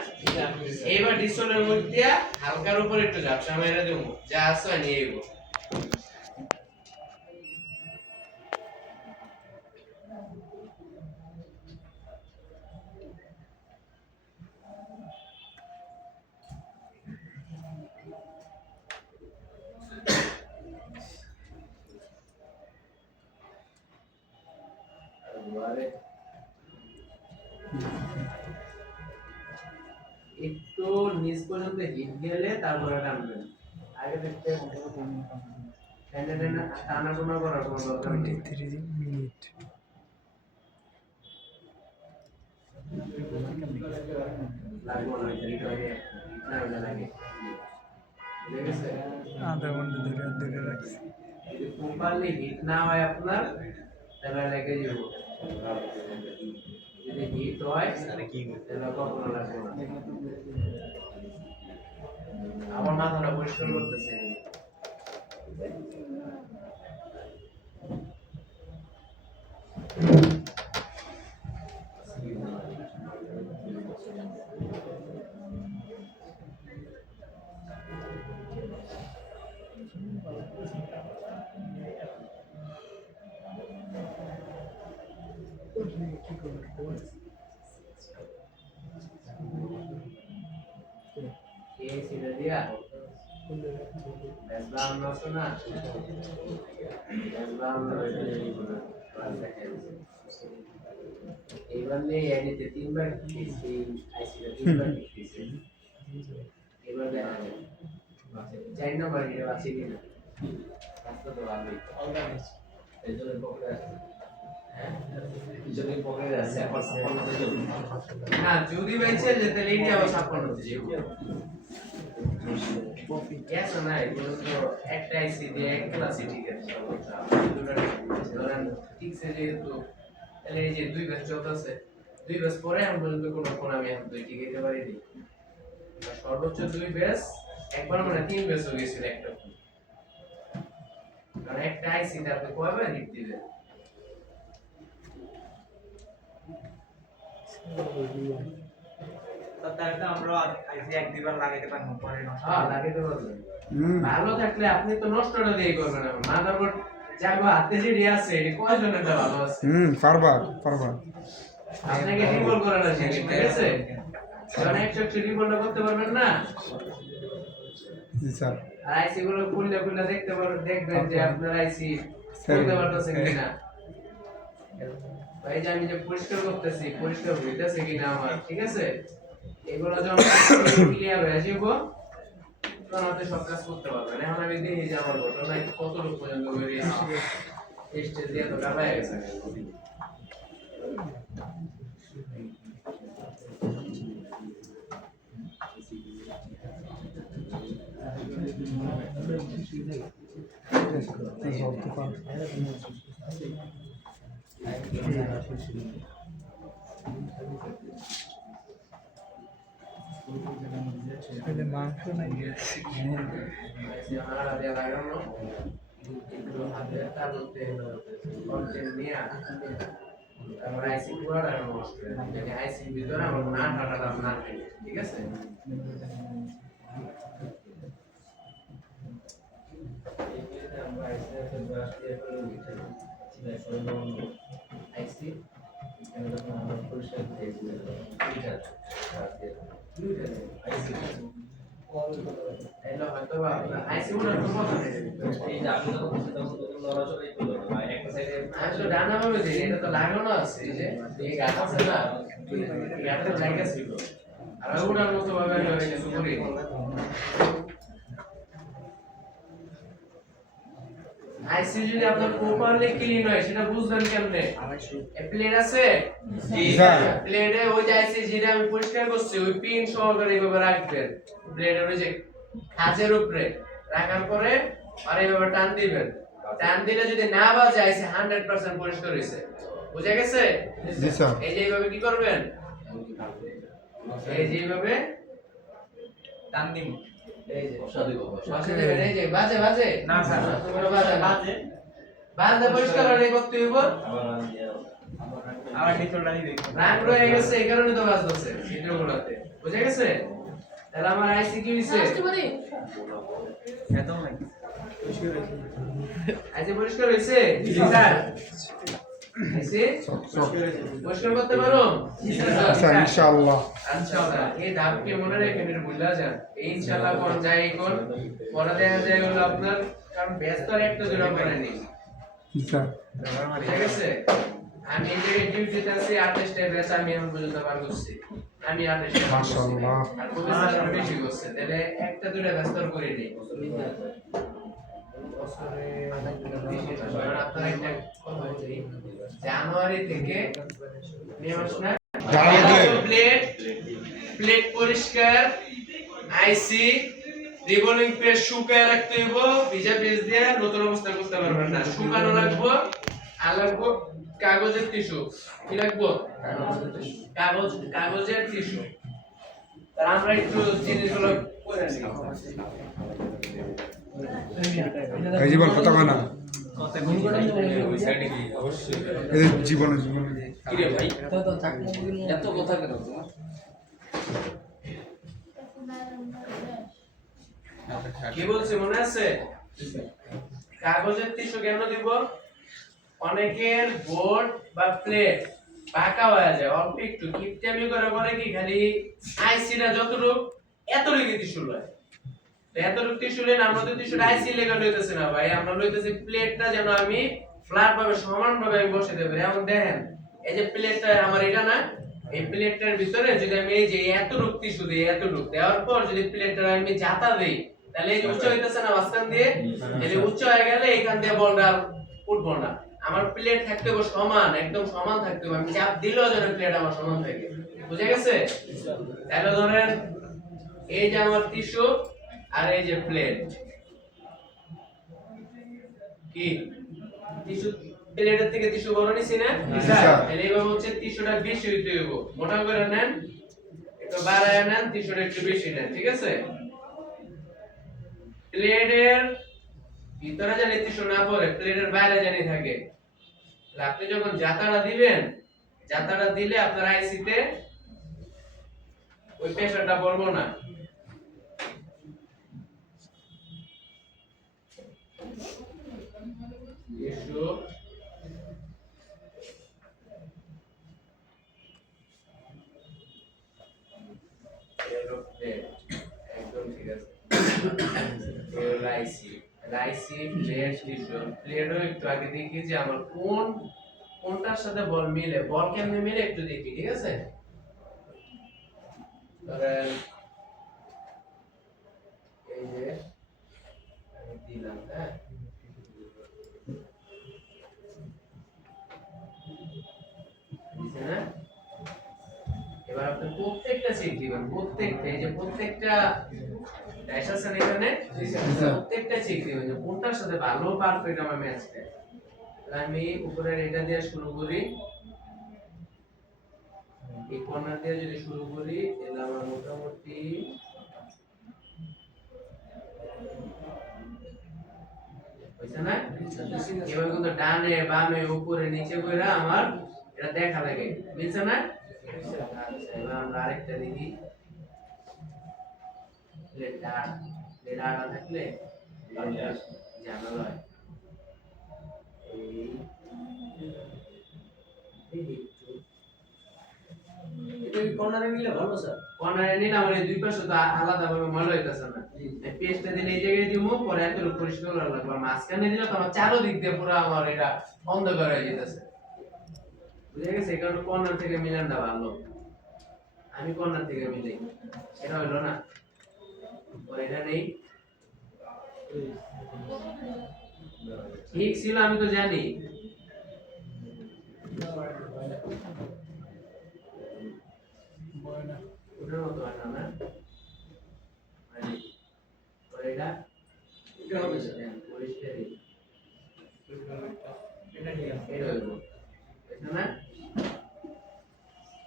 এইবার ডিসঅর্ডারিং হয়ে দিয়া হালকার উপর একটু ঝাপসা মেরে দেবো যা আছে নিয়ে আইবো একটু নিচ পর্যন্ত হিট গেলে তারপরে টানবেন আগে দেখতে টেনে টেনে টানা টানা করার কোনো দরকার নেই 23 মিনিট লাগবো না হিট আগে না হলে লাগে ঠিক আছে আধা ঘন্টা ধরে রাখছি যদি প্রপারলি হিট না হয় আপনার তাহলে লেগে যাব যদি হিট হয় তাহলে কখনো লাগবে না আমার মাথাটা পরিষ্কার করতেছে দিয়া বেসলাম না শোনা বেসলাম না এইবার নিয়ে এডিতে 3 বার দিয়েছি আইসিতে 3 বার দিয়েছি এবার দেখা যাবে 4 নম্বর এটা আছে কিনা রাস্তা তো ভালোই এই জন্য পকেটে আছে হ্যাঁ যদি পকেটে আছে এখন 56 না যদি বাইছে যে তাহলে এটা আবার 56 তে যাবে গ্যাস না এগুলো তো একটা আইসি দিয়ে এক ক্লাসে ঠিক আছে দুটো ধরেন ঠিক আছে যেহেতু তাহলে এই যে 2 ব্যাচ চলতেছে 2 ব্যাস পরে এখন পর্যন্ত কোনো ফোন আমি এখন দুইটি দিতে পারিনি। আর সর্বোচ্চ 2 ব্যাস একবার মানে 3 ব্যাস হয়ে গেছিল একটা ফোন। কারণ একটা আইসি তে আপনি কয়বার হিট দিবেন? হ্যাঁ লাগাইতে পারবেন। ভালো থাকলে আপনি তো নষ্টটা দিয়ে করবেন না। মাদারবোর্ড যাবো হাতে যেটি আছে এটি কয়জনের ভালো আছে? পারবা আপনাকে রিকল করা না ঠিক আছে? কারণ একশো রিকলটা করতে পারবেন না। জি স্যার আর আইসি গুলো খুললে দেখতে পারবেন, দেখবেন যে আপনার আইসি খুলতে পারতেছে কিনা। ভাই যে আমি যে পরিষ্কার করতেছি পরিষ্কার হইতেছে কিনা আমার, ঠিক আছে? এগুলো যখন ক্লিয়ার হয়ে যাবো তখন আপনি সব কাজ করতে পারবেন। এখন আমি দেখি যে আমার ঘটনা কত লোক পর্যন্ত বেরিয়েছে, স্টেজ দিয়ে তো কাবায় গেছে। মাংস নাই আমার দিয়ে লাগানো এগুলো হাতে তালতে কন্টেন্ট নিয়ে তারপর আইসি পুরোটা নষ্ট করে দিই। মানে আইসি ভিতরে আমার কোনো আঠাটা না থাকে, ঠিক আছে? আইসি এলো হয়তো বা আইসি উড়ার কোনো কথা নেই। আসলে ডানা ভাবে যে এটা তো লাগানো আছে, এই যে এই গাছ আছে না, এই গাছটা জায়গা ছিল আর উড়ার মতো ভাবে আমি কিছু করি। আইসি যদি আপনার প্রপারলি ক্লিন হয় সেটা বুঝবেন কেমনে? প্লেট আছে, জি স্যার প্লেটে ওই যে আইসি যেটা আমি পরিষ্কার করছি ওই পিন সহকারে এইভাবে রাখবেন প্লেটের ওই যে খাঁজের উপরে রাখার পরে আর এইভাবে টান দিবেন। টান দিলে যদি না বাজে আইসি 100% পরিষ্কার হয়েছে, বুঝা গেছে? জি স্যার এই যে এইভাবে কি করবেন, এই যে এইভাবে টান দিন, এই যে বসে দেবেন। এই যে বাজে বাজে না স্যার তোমরা বাজে বাজে বাজে পরিষ্কার হলে করতে হইব। আমার ডিটেলটা নিয়ে দেখো রান রয়ে গেছে এই কারণে তো বাজতেছে ভিডিও গুলোতে, বুঝা গেছে? তাহলে আমার আইসি কি হইছে? এত নাই আইসি পরিষ্কার হইছে? স্যার আইসি পরিষ্কার করতে পারো? স্যার ইনশাআল্লাহ ইনশাআল্লাহ। এই ধাপকে মনে রেখে নিন, ভুলা যান। এই ইনশাআল্লাহ কোন যাই কোন পরে দেখা যায় হলো আপনার, কারণ ব্যস্ত আর একটা দুটো করে নেই, জি স্যার ঠিক আছে? আমি এই যে ডিউটিতে আছি 28টা ব্যাচ আমি এখন পর্যন্ত পার করছি। আমি 28টা মাশাআল্লাহ আর প্রফেসর বেশি করছে, তাহলে একটা দুটো ব্যস্ত করে নেই। আপনার একটা কথা বলি, জানুয়ারি থেকে মে মাস না প্লেট প্লেট পরিষ্কার, আইসি রিবলিং পেজ শুকায় রাখতে হইব, ভিজা পেজ দিয়ে নতুন অবস্থা করতে পারবেন না। শুকানো রাখবো আর লাগবো কাগজের টিস্যু। কি লাগবো? কাগজের টিস্যু। তার আমরা একটু জিনিসগুলো করে নিই। এই জীবন কথা কয় না এই জীবনে কি রে ভাই এত কথা কেন তোমার? কি বলছি মনে আছে? কাগজের টিস্যু কেন দিব? অনেকের বোর্ড বা প্লেট বাঁকা হয়ে যায়, অল্প একটু কিপটামি করে পরে কি খালি আইসিটা যতটুক এতটুকু টিস্যু লয়। এতটুকু টিস্যু লেন, আমরা তো টিস্যুটা আইসি লেগে লইতেছি না ভাই, আমরা লইতেছি প্লেটটা যেন আমি ফ্ল্যাট ভাবে সমান ভাবে আমি বসে দেব। এখন দেখেন এই যে প্লেটটা আমার এটা না, এই প্লেটটার ভিতরে যদি আমি এই যে এতটুক টিস্যু দিই, এতটুক দেওয়ার পর যদি প্লেটটা আমি জাতা দেই, তাহলে এই যে উচ্চ হইতেছে না মাঝখান দিয়ে, এই উচ্চ হয়ে গেলে এখান দিয়ে বলটা উঠবো না। আমার প্লেট থাকতে হবে সমান, একদম সমান থাকতে হবে, আমি চাপ দিলেও যেন প্লেট আমার সমান থাকে, বুঝে গেছে? তাহলে ধরেন এই যে আমার টিস্যু আর এই যে প্লেট, কি টিস্যু প্লেটের থেকে টিস্যু বড় নিছি না স্যার। তাহলে এইভাবে হচ্ছে টিস্যুটা বেশি হইতে হইব মোটা করে নেন একটু বাড়ায় নেন টিস্যুটা একটু বেশি নেন ঠিক আছে প্লেটের ভিতরে জানি টিস্যু না পড়ে প্লেটের বাইরে জানি থাকে তাহলে আপনি যখন জাতাটা দিবেন জাতাটা দিলে আপনার আইসিতে ওই প্রেসারটা পড়বো না টিস্যু একদম ঠিক আছে লাইসি প্লেট টিস্যু প্লেটও একটু আগে দেখি যে আমার কোনটার সাথে বল মিলে বল কেমনে মিলে একটু দেখি ঠিক আছে ধরেন এই যে আমি দিলাম হ্যাঁ দিছে না এবার আপনি প্রত্যেকটা চেক দিবেন প্রত্যেকটা এই যে প্রত্যেকটা ড্যাশ আছে না এখানে প্রত্যেকটা চেক দিবেন যে কোনটার সাথে ভালো পারফেক্ট আমার ম্যাচ খায় তাহলে আমি উপরের এটা দিয়ে শুরু করি এই কর্নার দিয়ে যদি শুরু করি তাহলে আমার মোটামুটি হইছে না এবার কিন্তু ডানে বামে উপরে নিচে কইরা আমার এটা দেখা লাগে বুঝছ না আচ্ছা এবার আমরা আরেকটা দেখি লেডাটা থাকলে জানা হয় এটা কি কর্নারে নিলে ভালো স্যার কর্নারে নিলে আমার এই দুই পাশে তো আলাদা ভাবে ময়লা হইতাছে না এই পেস্টটা দিলে এই জায়গায় দিমু পরে এত পরিষ্কার করা লাগবে আর মাঝখানে দিলে তো আমার চারোদিক দিয়ে পুরো আমার এটা অন্ধকার হয়ে যেতেছে বুঝে গেছে এই কারণে কর্নার থেকে মিলানটা ভালো আমি কর্নার থেকে মিলাই এটা হইলো না পরে এটা নেই ঠিক ছিল আমি তো জানি ওটার মতো হয় না না পরে এটা এটা হবে স্যার পরিষ্কারই এটা ঠিক আছে এটা হইলো এটা না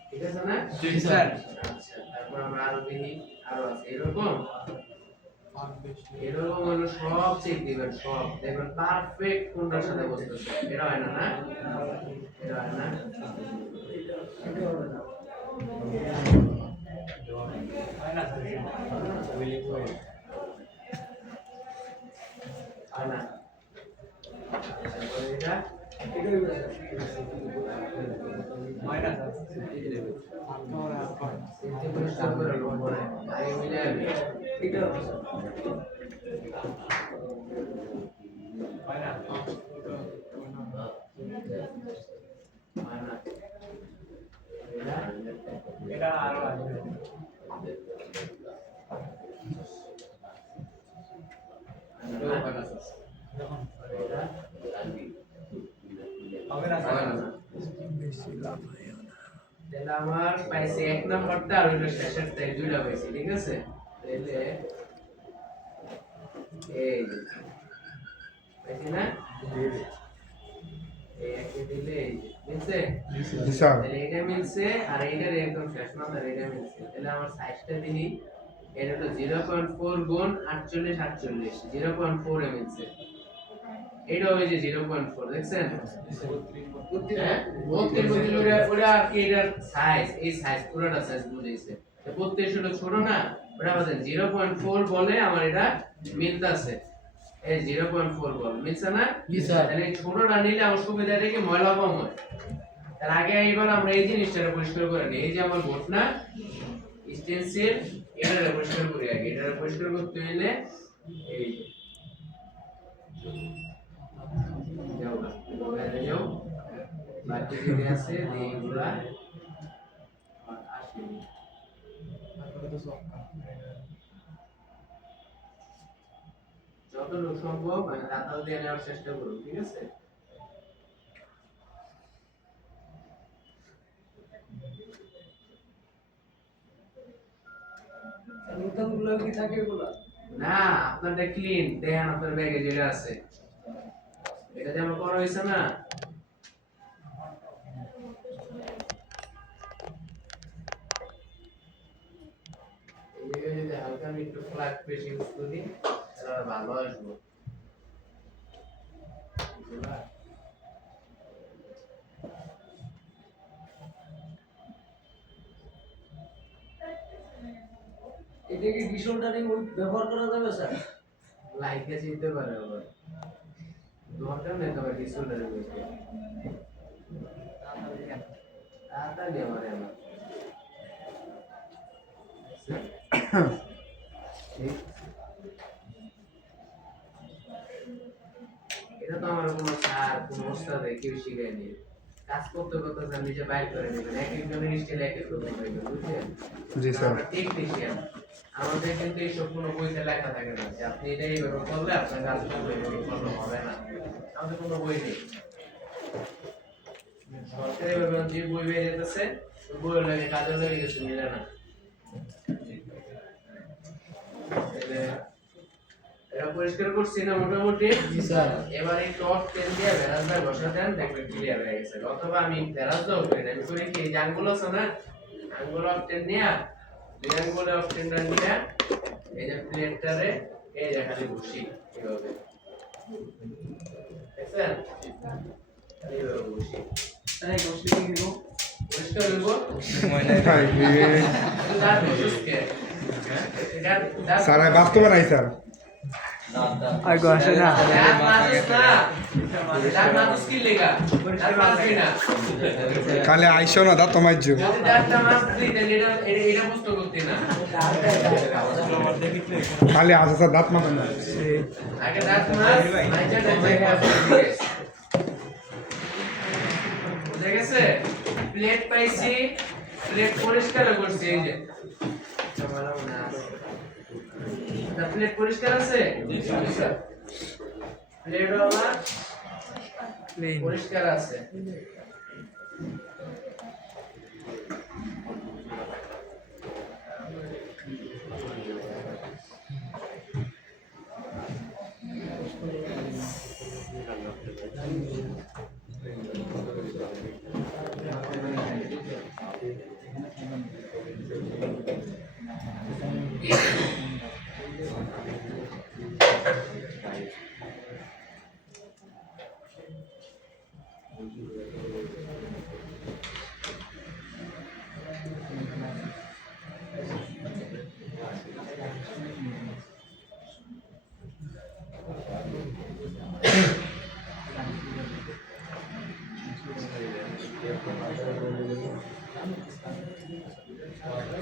ঠিক আছে না জি স্যার আচ্ছা তারপর আমরা আরো দেখি আরো আছে এরকম এরকম হলো সব চেক দিবেন সব দেখবেন পারফেক্ট কোনটার সাথে বসতেছে এটা হয় না না এটা হয় না হয় না তারপরে এটা এতে পরিষ্কার করে নেবো পরে আগে মিলে আনবি এটা হবে স্যার হয় না এটা আরো আছে হবে না স্যার তাহলে আমার পাইছে এক নাম্বারটা আর ওইটা শেষেরটা এই দুইটা পাইছি ঠিক আছে তাহলে এই যে পাইছি না এই একে দিলে এই যে মিলছে জি স্যার তাহলে এটা মিলছে আর এইটার একদম শেষ নাম্বার এটা মিলছে তাহলে আমার সাইজটা দিই এটা হলো 0.4 গুণ 48 48 0.4 এ মিলছে এটা ওই যে 0.4 দেখছেন হ্যাঁ 32 ওটা কি এটার সাইজ এই সাইজ পুরোটা সাইজ বুঝাইছে 32 হলো ছোট না ওটা বলেন 0.4 বলে আমার এটা মিলতাছে এই 0.4 বল মিলছে না জি স্যার তাহলে ছোটটা নিলে আমার সুবিধা কি ময়লা কম হয় তার আগে এইবার আমরা এই জিনিসটা পরিষ্কার করে নিই এই যে আমার বোট না স্টেনসিল এটা পরিষ্কার করি আগে এটা পরিষ্কার করতে হলে এই যাও না বাইরে যাও বাকি যে আছে এইগুলা আর আসে যতটুকু সম্ভব মানে দাঁতাল দিয়ে নেওয়ার চেষ্টা করুন ঠিক আছে নতুনগুলো কি থাকে এগুলো না আপনারটা ক্লিন দেখেন আপনার ব্যাগে যেটা আছে এটা যে আমার করা হয়েছে না বেশি ইউজ করি তাহলে ভালো আসবো। এটা কি ডিসোল্ডারিং ব্যবহার করা যাবে স্যার? লাইকে যেতে পারে আবার দরকার নেই তবে কিছু ধরে বসে তাড়াতাড়ি আমার এটা তো আমার কোনো স্যার কোনো ওস্তাদে কেউ শিখায়নি। কাজ করতে করতে স্যার নিজে বাইর করে নেবেন, এক একজনের স্টাইল এক এক রকম হয়ে গেল, বুঝলেন? জি স্যার। আমরা টেকনিশিয়ান, আমাদের কিন্তু এইসব কোনো বইতে লেখা থাকে না যে আপনি এটা এইভাবে করলে আপনার কাজ করলে এইভাবে করলে হবে না, আমাদের কোনো বই নেই। সরকারি ভাবে যে বই বের হইতেছে ওই বই লাগে কাজের লাগে কিছু মিলে না। এটা পরিষ্কার করছি না মোটামুটি? জি স্যার। এবার এই টপ 10 দিয়ে ভেরাজটা বসা দেন, দেখবেন ক্লিয়ার হয়ে গেছে। অথবা আমি ভেরাজ দাও করি না, আমি করি কি এই যে আঙ্গুল আছে না, আঙ্গুল অফ 10 নিয়ে দুই আঙ্গুল অফ 10টা নিয়ে এই যে প্লেটটারে এই যে খালি বসি এইভাবে, দেখছেন? এইভাবে বসি তাই বসলে কি দিব? পরিষ্কার হইব। ভাই, দাঁত বসুসকে স্যার বাস্তবে নাই স্যার। আর গো আসে না দাঁত মাজুস না, দাঁত মাজুস কি লেগা? দাঁত মাজবি না। কালে আইসো না দা তোমার জন্য। যদি দাঁতটা মাজবি তাহলে এটা বুঝতে করতি না। কালে আসে স্যার দাঁত মাথা না। আগে দাঁত মাজ, মাইজা দাঁত বুঝে গেছে? প্লেট পাইছি, প্লেট পরিষ্কার করছি এই যে। প্লেট পরিষ্কার আছে? প্লেট আমার প্লেন পরিষ্কার আছে।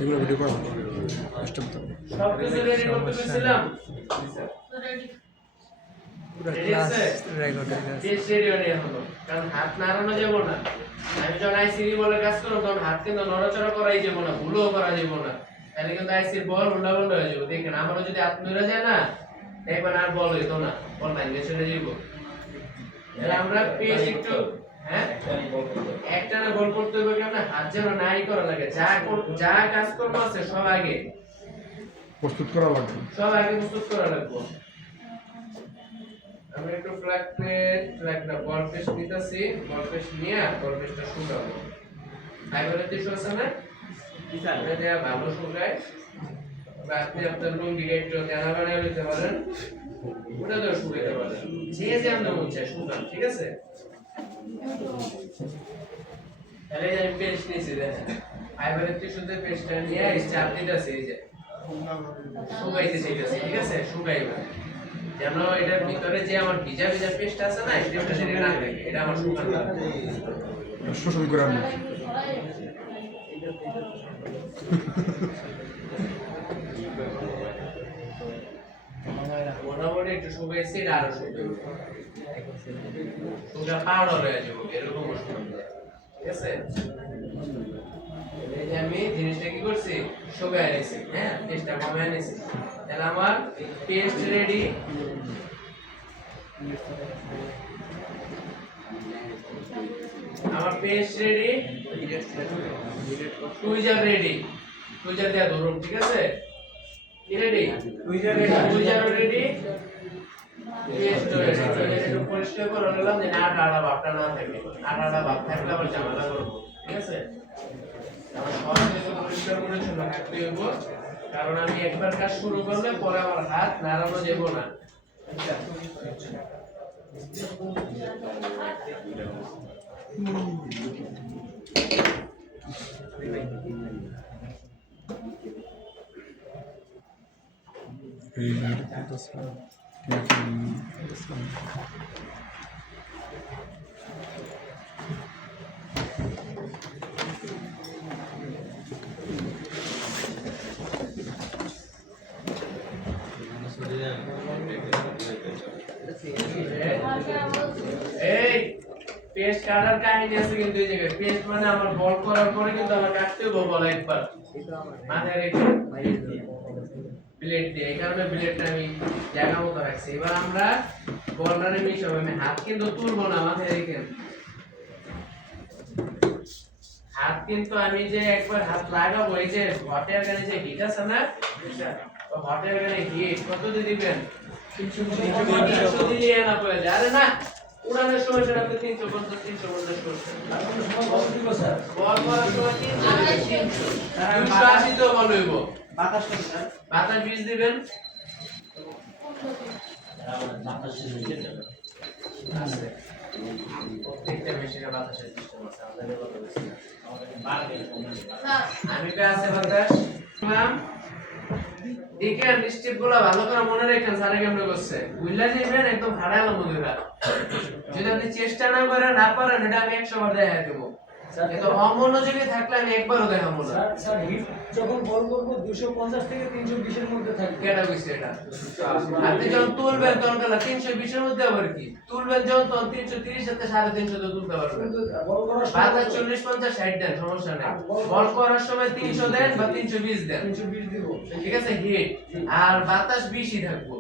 এগুলো ভিডিও করো। সবকিছু রেডি করতে পেরেছিলাম? পুরো Ready ক্লাস আছে? রেকর্ড হয়ে গেছে বেশ রেডি হয়ে হলো, কারণ হাত নাড়ানো যাবো না। আমি যখন আইসিডি বলে কাজ করবো তখন হাত কিন্তু নড়াচড়া করাই যাবো না, ভুলও করা যাবো না, তাহলে কিন্তু আইসির বল উল্টা পাল্টা হয়ে যাবো। দেখেন আমারও যদি হাত নড়ে যায় না, দেখবেন আর বল হইতো না, বল ভাঙে চলে যাবো। তাহলে আমরা পেজ একটু একটা না গোল করতে হবে, কেন হাত যেন নাই করা লাগে। যা কাজ করবো আছে সব আগে প্রস্তুত করা লাগবে। প্রস্তুত করা লাগবে। আমি একটু ফ্ল্যাগটা বল পেস্ট নিতেছি, বল পেস্ট নিয়ে বল পেস্টটা শুকাবো। ফাইবারের টিস্যু আছে না, এটা দিয়ে ভালো শুকায়। আপনি আপনার লুঙ্গিটা একটু তেনা বানিয়ে নিতে পারেন, ওটা দিয়ে শুকাইতে পারেন, যে আপনার মন চায় শুকান, ঠিক আছে? তাহলে আমি পেস্ট নিয়েছি, দেখেন ফাইবারের টিস্যুতে পেস্টটা নিয়ে এই চাপ দিতেছি, এই যে শুকাইতে চাইতেছি, ঠিক আছে? শুকাইবে যেন এটার ভিতরে যে আমার ভিজা ভিজা পেস্ট আছে না, এটা সেটা না থাকে, এটা আমার শুকানো লাগবে। শোষণ করে আনবে। মোটামুটি একটু শুকাইছি, এটা আরো শুকাইবে, শুকা পাউডার হয়ে যাবো, এরকম শুকাবে, ঠিক আছে? এই যে আমি জিনিসটা কি করছি, শুকাই নিয়েছি, হ্যাঁ, পেস্টটা কমায় নিয়েছি। তাহলে আমার পেস্ট রেডি। আমার paste ready, tweezer ready, tweezer দেয়া ধরুন, ঠিক আছে? কি ready? Tweezer ready, tweezer ready, paste ready. একটু পরিষ্কার করে নিলাম যে আটা ভাবটা না থাকে, আটা ভাব থাকলে আবার ঝামেলা করবো, ঠিক আছে? আমার সব কিছু পরিষ্কার করে চলে রাখতে হবে। কারণ আমি একবার কাজ শুরু করলে পরে আমার হাত নাড়ানো যাবে না। এই পেস্ট কাটার কাহিনী আছে কিন্তু এই জায়গায় পেস্ট মানে আমার বল করার পরে কিন্তু আমার কাটতে হবে বল একবার মাথায় রেখে ব্লেড দিয়ে, এই কারণে ব্লেডটা আমি জায়গা মতো রাখছি। এবার আমরা বলটারে মিশাবো, আমি হাত কিন্তু তুলবো না, মাথায় রেখে হাত কিন্তু আমি যে একবার হাত লাগাবো, এই যে হটের গানে যে হিট আছে না, তো হটের গানে হিট কত দিয়ে দিবেন? 300 দিলে না পড়ে যায়। আরে না, উড়ানোর সময় সেটা আপনি 350 করছেন, বল করার সময় 280 তো বল হইব। বাতাস 20 দিবেন, প্রত্যেকটা মেশিনে বাতাসের সিস্টেম আছে, আমাদের কথা বলছি না। আমি কে আছে বাতাস দেখেন, স্টেপ গুলো ভালো করে মনে রাখেন, স্যারে কেমনে করছে বুঝলা যাবেন একদম হারালো মধুরা। যদি আপনি চেষ্টা না করেন না পারেন, এটা আমি 100 বার দেখাই দেবো। কিন্তু অমনোযোগী থাকলে আমি একবারও দেখাবো না। স্যার হিট যখন বল করব 250 থেকে 320 এর মধ্যে থাকবে। কেটা কইছে এটা? আপনি যখন তুলবেন তখন কালা 320 এর মধ্যে আবার কি তুলবেন, যখন তখন 330 সাথে 350 তো তুলতে পারবেন। কিন্তু বল করার সময় বাতাস 40 50 60 দেন, সমস্যা নেই। বল করার সময় 300 দেন বা 320 দেন, 320 দিব। ঠিক আছে হিট। আর বাতাস 20ই থাকবো,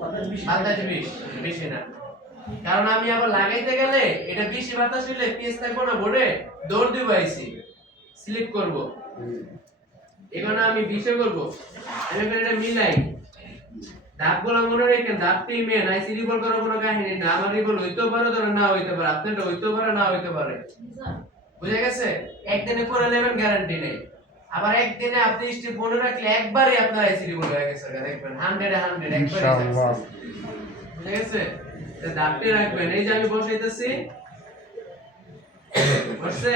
বাতাস 20 বেশি না। কারণ আমি আবার লাগাইতে গেলে এটা বেশি বাতাস হইলে পেজ থাকবো না বোর্ডে, দৌড় দিব আইসি স্লিপ করব। এখানে আমি 20 করব, আমি এটা মিলাই ধাপগুলো মনে রাখেন, ধাপটি মেন। আইসি রিভল করার কোনো কাহিনী না, আমার রিভল হইতেও পারে ধরে না হইতে পারে, আপনারটা হইতেও পারে না হইতে পারে, বুঝা গেছে? একদিনে করে নেবেন গ্যারান্টি নেই। আবার একদিনে আপনি স্টেপ মনে রাখলে একবারে আপনার আইসি রিভল হয়ে গেছে, দেখবেন 100 একবারে ইনশাআল্লাহ। বুঝা গেছে? ধাপটি রাখবেন। এই যে আমি বসাইতেছি, বসছে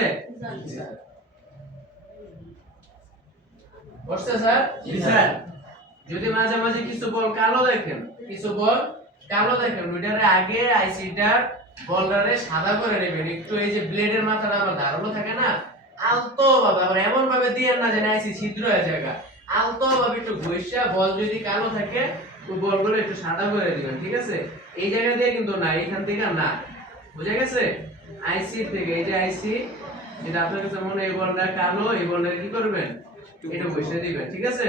বসছে স্যার? জি স্যার। যদি মাঝে মাঝে কিছু বল কালো দেখেন, কিছু বল কালো দেখেন, ওইটারে আগে আইসিটার বলটারে সাদা করে নেবেন একটু। এই যে ব্লেডের মাথাটা আমার ধারালো থাকে না, আলতো ভাবে, আবার এমন ভাবে দিয়েন না যেন আইসি ছিদ্র হয়ে যায়, আলতো ভাবে একটু ঘষা, বল যদি কালো থাকে তো বলগুলো একটু সাদা করে দিবেন, ঠিক আছে? এই জায়গা দিয়ে কিন্তু না, এখান থেকে না, বুঝা গেছে? আইসি থেকে, এই যে আইসি যেটা আপনার কাছে মনে হয় এই বলটা কালো, এই বলটা কি করবেন? এটা বসে দিবেন, ঠিক আছে?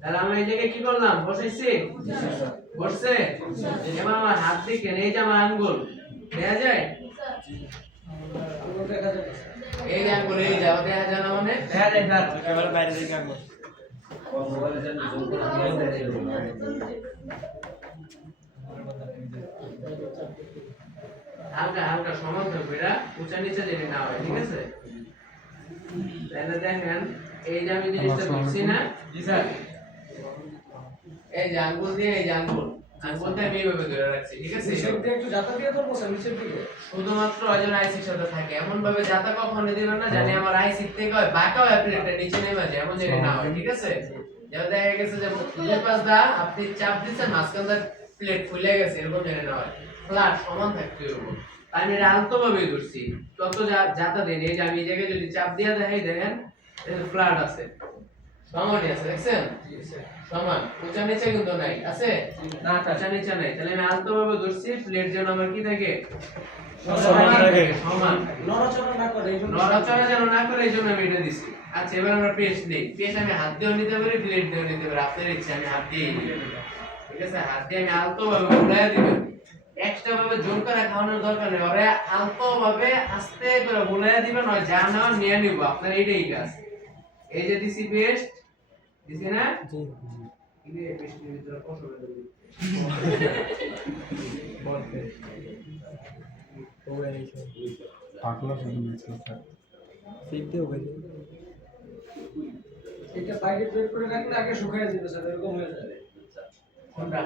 তাহলে আমরা এই জায়গায় কি করলাম? বসাইছি, বসছে। এবার আমার হাত দিকে, এই যে আমার আঙ্গুল দেখা যায়, দেখা যাবে। এই যে আঙ্গুল, এই যে দেখা যায় না, মানে দেখা যায় স্যার, একেবারে বাইরে থেকে আঙ্গুল হালকা হালকা সমান থাকবে, এটা উঁচা নিচে যেতে না হয়, ঠিক আছে? তাহলে দেখেন এই যে আমি জিনিসটা ধরছি না, জি স্যার, এই যে আঙ্গুল দিয়ে, এই যে আঙ্গুলটা আমি এইভাবে ধরে রাখছি, ঠিক আছে? নিচের দিকে একটু জাতা দিয়ে ধরবো স্যার, নিচের দিকে শুধুমাত্র ওজন আইসির সাথে থাকে, এমন ভাবে যাতা কখনো দিবেন না জানি আমার আইসি থেকে হয় বাঁকা হয়, প্লেটটা নিচে নেমে যায়, এমন জানি না হয়, ঠিক আছে? যেমন দেখা গেছে যে দুই পাশ দা আপনি চাপ দিচ্ছেন, মাঝখানটা প্লেট ফুলে গেছে, এরকম জানি না হয়, ফ্ল্যাট সমান থাকতে হবে। আমি এটা আলতো ভাবে ধরছি, তত যাতা দেন। এই যে আমি এই জায়গায় যদি চাপ দিয়া দেখাই, দেখেন ফ্ল্যাট আছে, সমানই আছে, দেখছেন? সমান, উঁচা নিচে কিন্তু নাই, আছে না? উঁচা নিচে নাই। তাহলে আমি আলতো ভাবে ধরছি, প্লেট যেন আমার কি থাকে? সমান, নড়াচড়া না করে, এই জন্য নড়াচড়া যেন না করে, এই জন্য আমি এটা দিছি। আচ্ছা, এবার আমরা পেস্ট নেই। পেস্ট আমি হাত দিয়েও নিতে পারি, প্লেট দিয়েও নিতে পারি, আপনার ইচ্ছা। আমি হাত দিয়ে নিই, ঠিক আছে? হাত দিয়ে আমি আলতো ভাবে ঘুরাইয়া দিবেন, এক্সট্রা ভাবে জোর করে খাওয়ানোর দরকার নেই, ওরে আলতো ভাবে আস্তে করে ঘুরাইয়া দিবেন, আর যা নেওয়া নিয়ে নিব, আপনার এইটাই কাজ। এই যে দিছি পেস্ট, দিছি না? কিনে বৃষ্টির ভিতরে ফসল পাগলা শুধু নিয়েছিল স্যার এটা বাইরে বের করে রাখলে আগে শুকায় যেত স্যার, এরকম হয়ে যাবে। কোনটা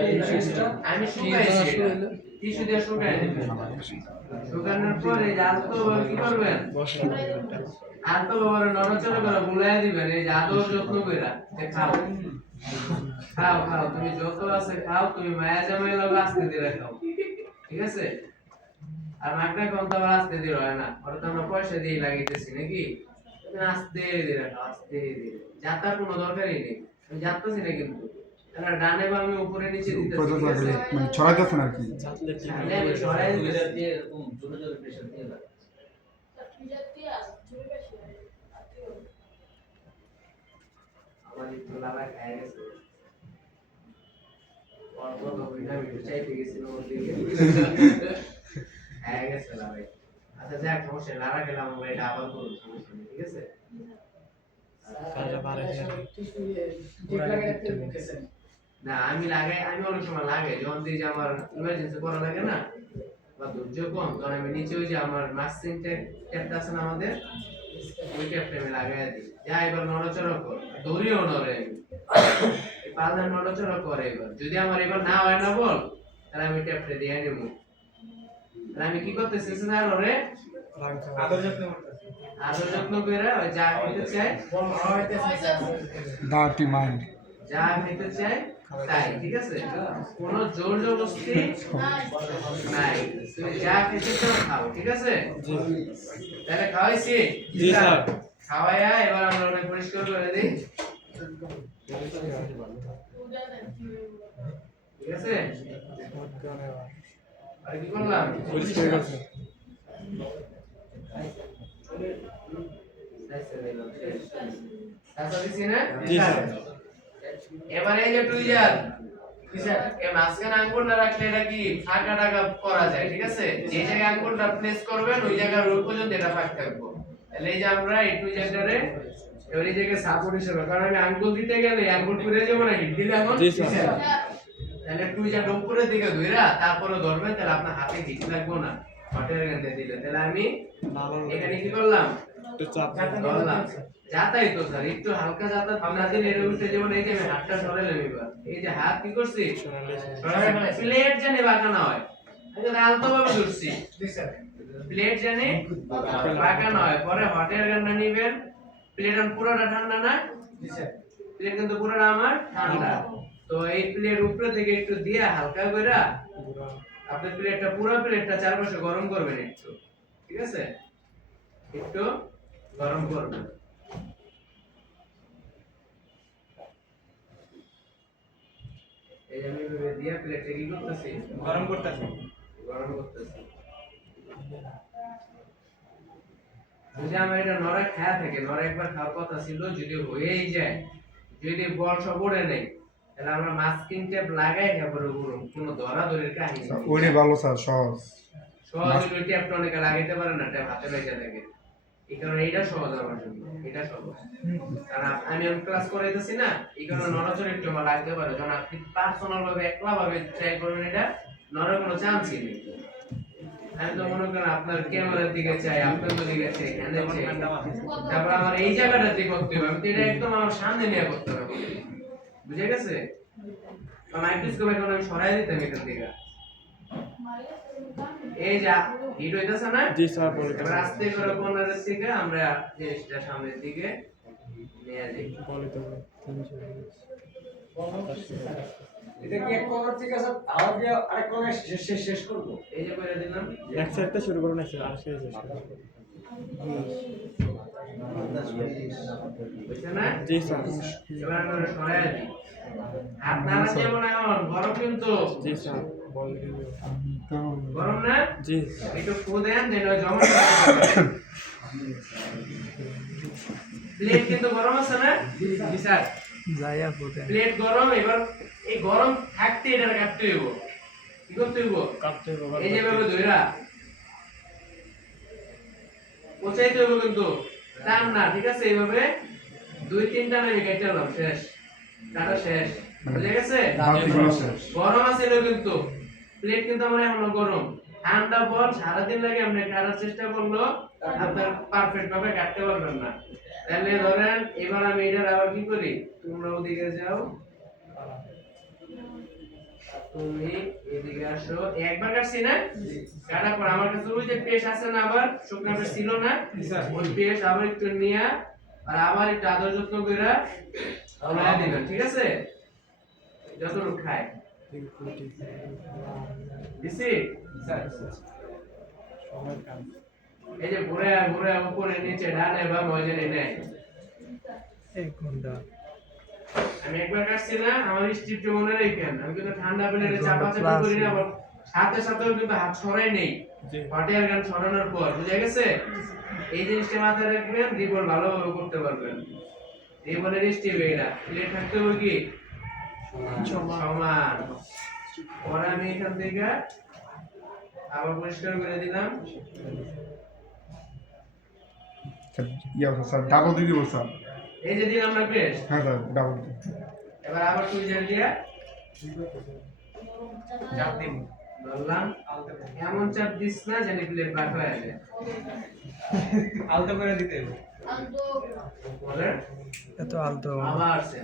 এই জিনিসটা আমি শুকাইছি টিস্যু দিয়ে শুকাই দিবেন শুকানোর পরে আলতো কি করবেন আলতো ভাবে নড়াচড়া করে বুলাই দিবেন এই আদর যত্ন করে যে খাও খাও খাও তুমি যত আছে খাও তুমি মায়া জামাই লাগা আস্তে দিয়ে খাও ঠিক আছে আর মাগনা কোন তো আস্তে দিয়ে হয় না ওরা তো আমরা পয়সা দিয়ে লাগাইতেছি নাকি তুমি আস্তে দিয়ে খাও আস্তে দিয়ে যাতার কোনো দরকারই নেই আমি যাচ্ছি না কিন্তু তারা ডানে বামে উপরে নিচে দিতেছি উপরে ঠিক আছে মানে ছড়াইতেছেন আর কি তাহলে আমি ছড়াই দিতেছি দিয়ে এরকম জোরে জোরে প্রেশার দিয়ে লাগে আমার একটু লালা খায় গেছে অল্প লোকটা ভিডিও চাইতে গেছিল ওর দিকে খায় গেছে লালাই আচ্ছা যাক সমস্যা নেই, লালা খেলাম আমরা এটা আবার করুন সমস্যা নেই ঠিক আছে ঠিক লাগে একটা মুখেছেন। না আমি লাগাই আমি অনেক সময় লাগাই যখন দেখি যে আমার ইমার্জেন্সি করা লাগে না বা ধৈর্য কম তখন আমি নিচে ওই যে আমার মাস্কিং ট্যাপটা আছে না আমাদের ওই ট্যাপটা আমি লাগাই দিই যা এবার নড়াচড়া কর দৌড়িও নড়ে আমি পাল্লা নড়াচড়া করে এবার যদি আমার এবার না হয় না বল তাহলে আমি ট্যাপটা দিয়ে নেব তাহলে আমি কি করতেছি না রে আদর যত্ন করে ওই যা খেতে চাই ডার্টি মাইন্ড যা খেতে চাই তাই ঠিক আছে কোনো জোর জবরদস্তি নাই তুমি যা খেতে চাও খাও ঠিক আছে তাহলে খাওয়াইছি জি স্যার খাওয়াইয়া এবার আমরা অনেক পরিষ্কার করে দিই ঠিক আছে আর কি করলাম পরিষ্কার করছে আচ্ছা দিছি না জি স্যার এবারে এই যে টুইজার এই মাঝখানে আঙ্গুলটা রাখলে এটা কি ফাঁকা টাকা করা যায় ঠিক আছে যে জায়গায় আঙ্গুলটা প্লেস করবেন ওই জায়গার রোল পর্যন্ত এটা ফাঁক থাকবো তাহলে এই যে আমরা এই টুইজারটারে এবার এই জায়গায় সাপোর্ট হিসেবে কারণ আমি আঙ্গুল দিতে গেলে আঙ্গুল পুড়ে যাবো না হিট দিলে এখন জি স্যার তাহলে টুইজার উপরের দিকে ধইরা তারপরে ধরবেন তাহলে আপনার হাতে হিট লাগবে না হটের গানে দিলে তাহলে আমি এখানে কি করলাম একটু চাপ ধরলাম যাতাই তো স্যার একটু হালকা যাতায়াত না দিলে এর উঠে যেমন এই যে আমি হাতটা সরাইলাম এবার এই যে হাত কি করছি প্লেট জানি বাঁকা না হয় আমি তো আলতো ভাবে ধরছি প্লেট জানি বাঁকা না হয় পরে হটের গানটা নিবেন প্লেট পুরোটা ঠান্ডা না প্লেট কিন্তু পুরোটা আমার ঠান্ডা তো এই প্লেট উপরে থেকে একটু দিয়ে হালকা করে আপনি প্লেটটা পুরো প্লেটটা চারপাশে গরম করবেন একটু ঠিক আছে একটু গরম করবেন এই যে আমি এভাবে দিয়ে প্লেটে কি করতেছি গরম করতেছি যদি আমার এটা নড়া খায়া থাকে নড়া একবার খাওয়ার কথা ছিল যদি হয়েই যায় যদি বল সব ওড়ে নেই তাহলে আমরা মাস্কিং টেপ লাগাই তারপরে গরম কোনো ধরাধরির কাহিনী নেই। ওইটাই ভালো স্যার সহজ সহজ ওই ট্যাপটা অনেকে লাগাইতে পারে না ট্যাপ হাতে লেগে থাকে এই কারণে এটা সহজ আমার জন্য এটা সহজ কারণ আমি ক্লাস করাইতেছি না এই কারণে নড়াচড়া একটু আমার লাগতে পারে যখন আপনি পার্সোনাল ভাবে একলা ভাবে ট্রাই করবেন এটা নড়ার কোনো চান্সই নেই আমি তো মনে করেন আপনার ক্যামেরার দিকে চাই আপনার দিকে চাই এখানে চাই তারপর আমার এই জায়গাটাতে করতে হবে আমি তো এটা একদম আমার সামনে নিয়ে করতে হবে বুঝে গেছে মাইক্রোস্কোপ এখন আমি সরাই দিতাম এখান থেকে এই যা হিট হইতাছে না জি স্যার বলে এবার আস্তে করে কর্নারের থেকে আমরা জিনিসটা সামনের দিকে নিয়ে যাই এটা কি এক কভার থেকে স্যার আবার দিয়ে আরেক কভার শেষ করব। এই যে করে দিলাম এক সাইডটা শুরু করুন না স্যার আর শেষ বুঝছেন না জি স্যার এবার আমরা সরাই দিই হাত নাড়া যাবে না এখন গরম কিন্তু জি স্যার তো গরম না জি একটু ফু দেন যেন জমা প্লেট কিন্তু গরম আছে না জি স্যার যাইয়া ফুটে প্লেট গরম এবার এই গরম থাকতে এটা কাটতে হইব কি করতে হইব কাটতে হবে এই যে ভাবে ধইরা পচাইতে হইব কিন্তু টান না ঠিক আছে এইভাবে দুই তিনটা আমি কেটে নিলাম শেষ কাটা শেষ বুঝে গেছে বাতিগুলো শেষ। গরম আছে কিন্তু প্লেট কিন্তু আমার এখনো গরম ঠান্ডা বল সারাদিন লাগে আপনি কাটার চেষ্টা করলো আপনার পারফেক্ট ভাবে কাটতে পারবেন না তাহলে ধরেন এবার আমি এটার আবার কি করি তোমরা ওদিকে যাও তুমি এদিকে আসো একবার কাটছি না কাটার পর আমার কাছে ওই যে পেস্ট আছে না আবার শুকনো পেস্ট ছিল না ওই পেস্ট আবার একটু নিয়ে আর আবার একটু আদর যত্ন করে ওলাই দিবেন ঠিক আছে যতটুকু খায় দিছি এই যে ঘুরে ঘুরে উপরে নিচে ডানে বা মজনে নেয় 1 ঘন্টা আমি একবার কাটছি না আমার স্ট্রিপটা মনে রাখেন আমি কিন্তু ঠান্ডা প্লেটে চাপা চাপা করি না আবার সাথে সাথে কিন্তু হাত সরাই নেই হটের গান সরানোর পর বুঝা গেছে এই জিনিসটা মাথায় রাখবেন রিবল ভালোভাবে করতে পারবেন রিবলের স্টিপ এটা প্লেট থাকতে হবে কি সমান পরে আমি এখান থেকে আবার পরিষ্কার করে দিলাম ইয়া স্যার ডাবল দিয়ে দিব স্যার। এই যে দিলাম না পেস্ট হ্যাঁ স্যার ডাবল। এবার আবার টুইজার দিয়া চাপ দিন বললাম এমন চাপ দিস না জানি প্লেট ব্ল্যাক হয়ে যাবে আলতো করে দিতে হবে বলে এত আলতো আবার আছে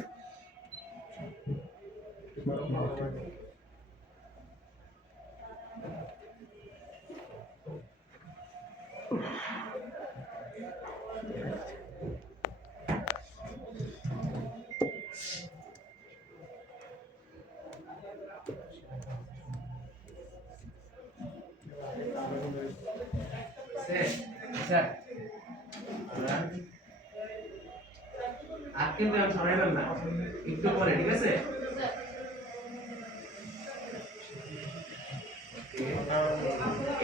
স্যার আর কিন্তু আমি সরাইবেন না একটু পরে ঠিক আছে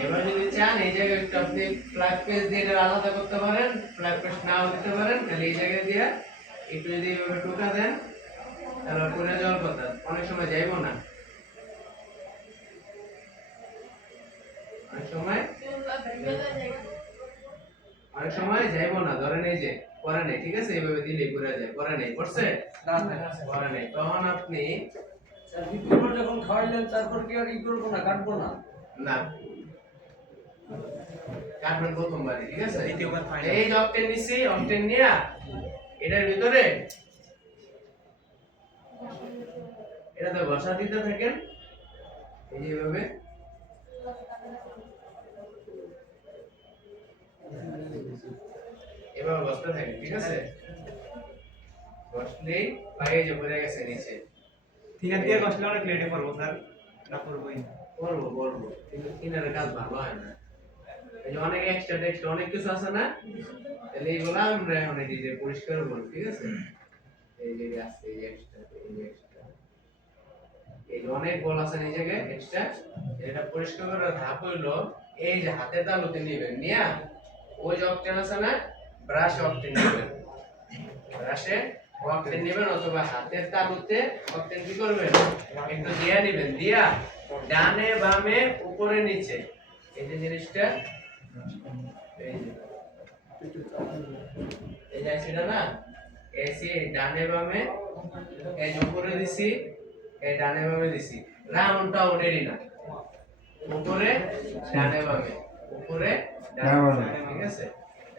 এবার যদি চান এই জায়গায় একটু আপনি ফ্ল্যাগ পেজ দিয়ে এটা আলাদা করতে পারেন ফ্ল্যাগ পেজ নাও দিতে পারেন তাহলে এই জায়গায় দিয়ে একটু যদি এইভাবে টোকা দেন তাহলে পরে যাওয়ার কথা অনেক সময় যাইবো না অনেক সময় যাইবো না ধরেন এই যে পরে নেই ঠিক আছে এইভাবে দিলে ঘুরে যায় পরে নেই করছে পরে নেই তখন আপনি স্যার বিপুল যখন খাওয়াইলেন তারপর কি আর ই করবো না কাটবো না না কাটবেন প্রথমবারে ঠিক আছে এই যে অক্টেন নিছি অক্টেন নিয়া এটার ভিতরে এটা তো বসা দিতে থাকেন এই যে এইভাবে এবার বসতে থাকেন ঠিক আছে বসলেই পায়ে যে পড়ে গেছে নিচে থিনার দিয়ে বসলে অনেক লেটে পড়বো স্যার না পড়বোই করবো কিন্তু কিনারে কাজ ভালো হয় না এই যে অনেক এক্সট্রা টেক্সট্রা অনেক কিছু আছে না তাহলে এইগুলো আমরা এখন এই যে পরিষ্কার করব ঠিক আছে এই যে আছে এই এক্সট্রা এই যে অনেক বল আছে এই জায়গায় এক্সট্রা এটা পরিষ্কার করার ধাপ হইলো এই যে হাতের তালুতে নেবেন নিয়া ওই যে অক্টেন আছে না ব্রাশ অক্টেন নেবেন ব্রাশে অক্টেন নেবেন অথবা হাতের তালুতে অক্টেন কি করবেন একটু দিয়া নেবেন দিয়া ডানে বামে উপরে নিচে এই যে জিনিসটা এই যে সেটা না এসি ডানে বামে এই যে উপরে দিছি এই ডানে বামে দিছি রাউন্ডটা ওনেরই না উপরে ডানে বামে উপরে ডানে বামে ঠিক আছে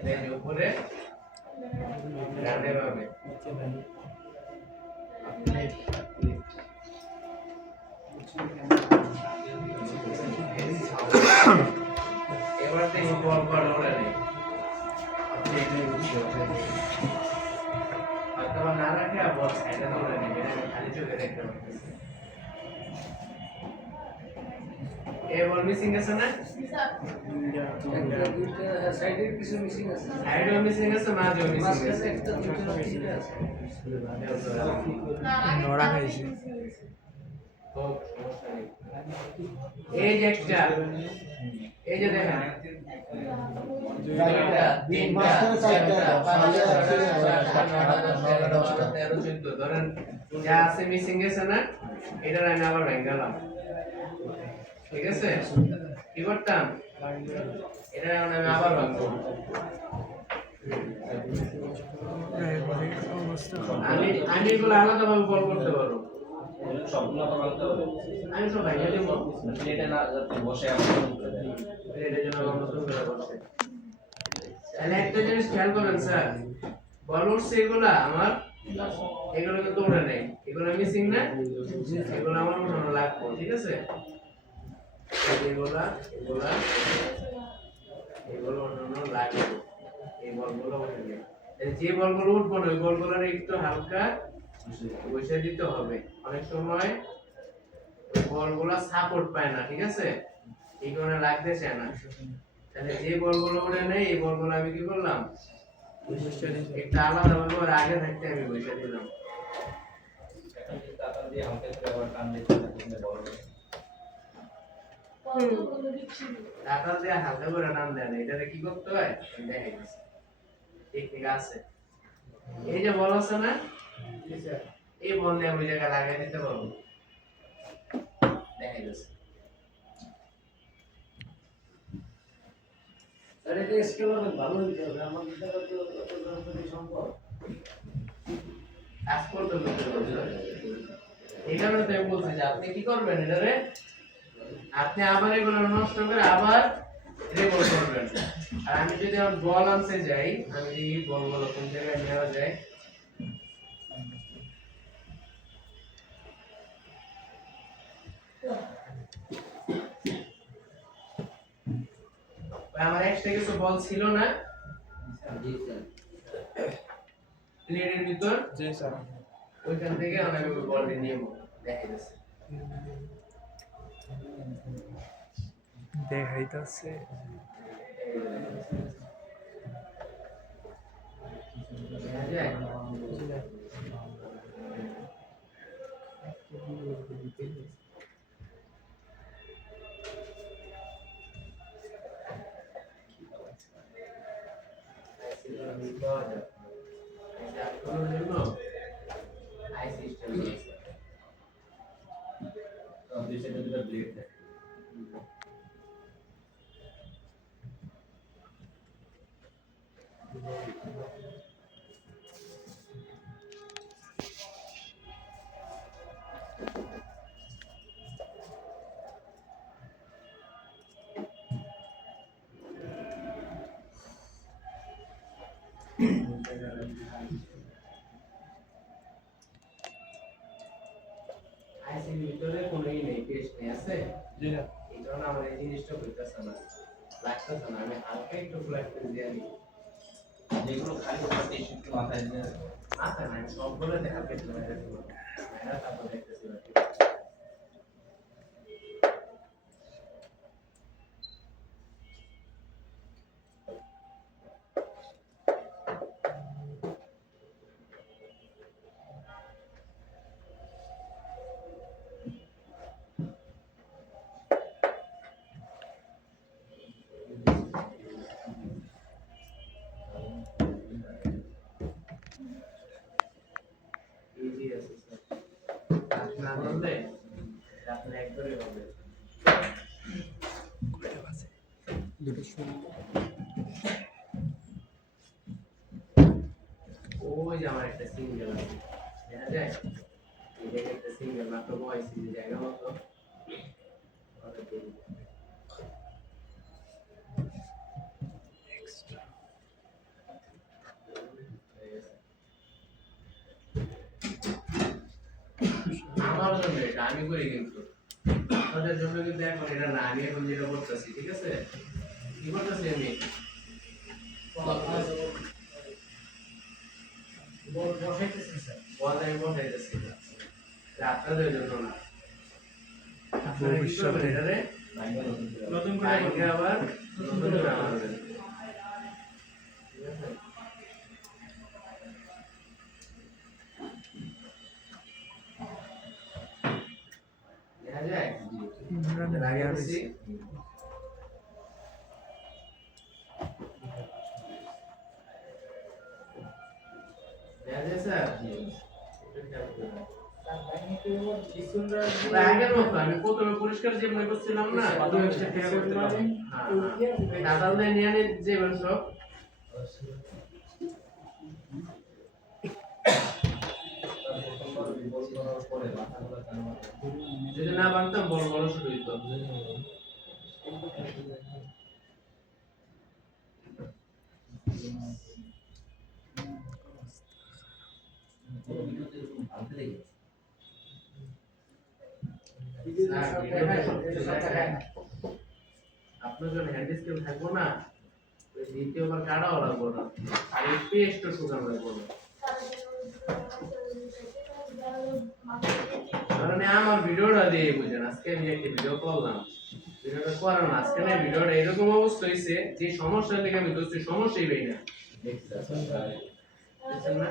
এই যে উপরে ডানে বামে এবার দেখি বল ওরা নেই অথবা না রাখে বল সাইডে ওরা নেই খালি চোখে দেখতে পাচ্ছি এ বল মিসিং আছে না সাইডের কিছু মিসিং আছে সাইডে মিসিং আছে মাঝে মিসিং মাঝখানে আছে একটা দুটো তিনটে আছে নড়া খাইছে খুব সমস্যা নেই এই যে একটা এই যে দেখেন ধরেন যা আছে মিসিং গেছে না এটা আমি আবার ভেঙালাম ঠিক আছে কি করতাম এটা আমি আবার ভাঙবো অবস্থা আমি এগুলো আলাদাভাবে বল করতে পারবো। সবগুলো তো বানাতে হবে আমি সব ভাইয়া দেবো। প্লেটে না যাতে বসে আমার প্লেটের জন্য আমার নতুন করে বসে। তাহলে একটা জিনিস খেয়াল করেন স্যার, বল উঠছে এগুলা আমার, এগুলো কিন্তু উড়ে নেই, এগুলো মিসিং না, এগুলো আমার উঠানো লাগবে, ঠিক আছে? এগুলা এগুলা এগুলো উঠানো লাগবে, এই বলগুলো উঠে নেই। যে বলগুলো উঠবো না ওই বলগুলোর একটু হালকা বসে দিতে হবে। অনেক সময় ওই বলগুলো সাপোর্ট পায় না, ঠিক আছে? এই কারণে লাগতে চায় না। তাহলে যে বলগুলো উঠে নেই এই বলগুলো আমি কি করলাম, একটা আলাদা ভাবে ওর আগে থাকতে আমি বসে দিলাম। টাকা দিয়ে হালকা করে আবার টান দিতে বড় টাকা দিয়ে হালকা করে টান দেন, এটাতে কি করতে হয় দেখে গেছে, টেকনিক আছে। এই যে বল আছে না, এই বল দিয়ে ওই জায়গায় লাগাই দিতে পারবো, দেখে গেছে। আরে এটা স্কেল অনেক ভালো হইতে হবে, আমার টাকা তো সম্ভব। কাজ করতে এটা মানে আমি বলছি যে আপনি কি করবেন, এটারে আপনি আবার এগুলো নষ্ট করে আবার রেবল করবেন। আর আমি যদি আমার বল আনতে যাই, আমি যদি বলগুলো কোন জায়গায় নেওয়া যায়, আমার এক্সট্রা কিছু বল ছিল না প্লেটের ভিতর, জি স্যার ওইখান থেকে আমি বলটি নিয়ে দেখে গেছে। দেখাইতেছে দেখা যায়? দুই সাইডে দুটো ব্লেড থাকে আইসির ভিতরে কোনোই নেই, পেস্ট নেই, আছে? জি না এই কারণে আমার এই জিনিসটা হইতেছে না, লাগতেছে না। আমি হালকা একটু ফ্ল্যাট করে দিয়ে আনি, যেগুলো খালি তোমার টিস্যু একটু মাথায় দিয়ে মাথা না, আমি সবগুলো দেখা পেয়েছি তারপর দেখতেছি বাকি। ইজি আছে স্যার, কাজ না করলে আপনি একবারই হবে। দুটো শুরু ওই যে আমার একটা সিঙ্গেল আছে, দেখা যায়? এই জায়গায় একটা সিঙ্গেল মাত্র বয়সি যে জায়গা মতো ওটা দিয়ে দিতে হবে। আমার জন্য এটা আমি করি, কিন্তু আপনাদের জন্য কিন্তু এখন এটা না, আমি এখন যেটা করতেছি, ঠিক আছে? কি করতেছি আমি, বল বসাইতেছি স্যার। বল আমি বসাইতেছি, এটা আপনাদের জন্য না। আপনারা কি করবেন এটারে নতুন করে আগে আবার নতুন করে বানাবেন, ঠিক আছে? দেখা যায়? লাগাইতেছি, দেখা যায় স্যার? আগের মতো আমি প্রথমে পরিষ্কার যে মনে করছিলাম না, কাঁঠাল দিয়ে নিয়ে আনি যে সব যদি না বানতাম বড় বড় শুরু হইতো। আপনার যখন হ্যান্ড স্কেল থাকবো না, ওই দ্বিতীয়বার কাটাও লাগবো না, আর এই পেস্টও শুকানো লাগবো না। মানে আমার ভিডিওটা দিয়ে বুঝেন, আজকে আমি একটা ভিডিও করলাম, ভিডিওটা করার মাঝখানে ভিডিওটা এরকম অবস্থা হয়েছে যে সমস্যার দিকে আমি ধরছি, সমস্যাই পাই না, বুঝছেন না?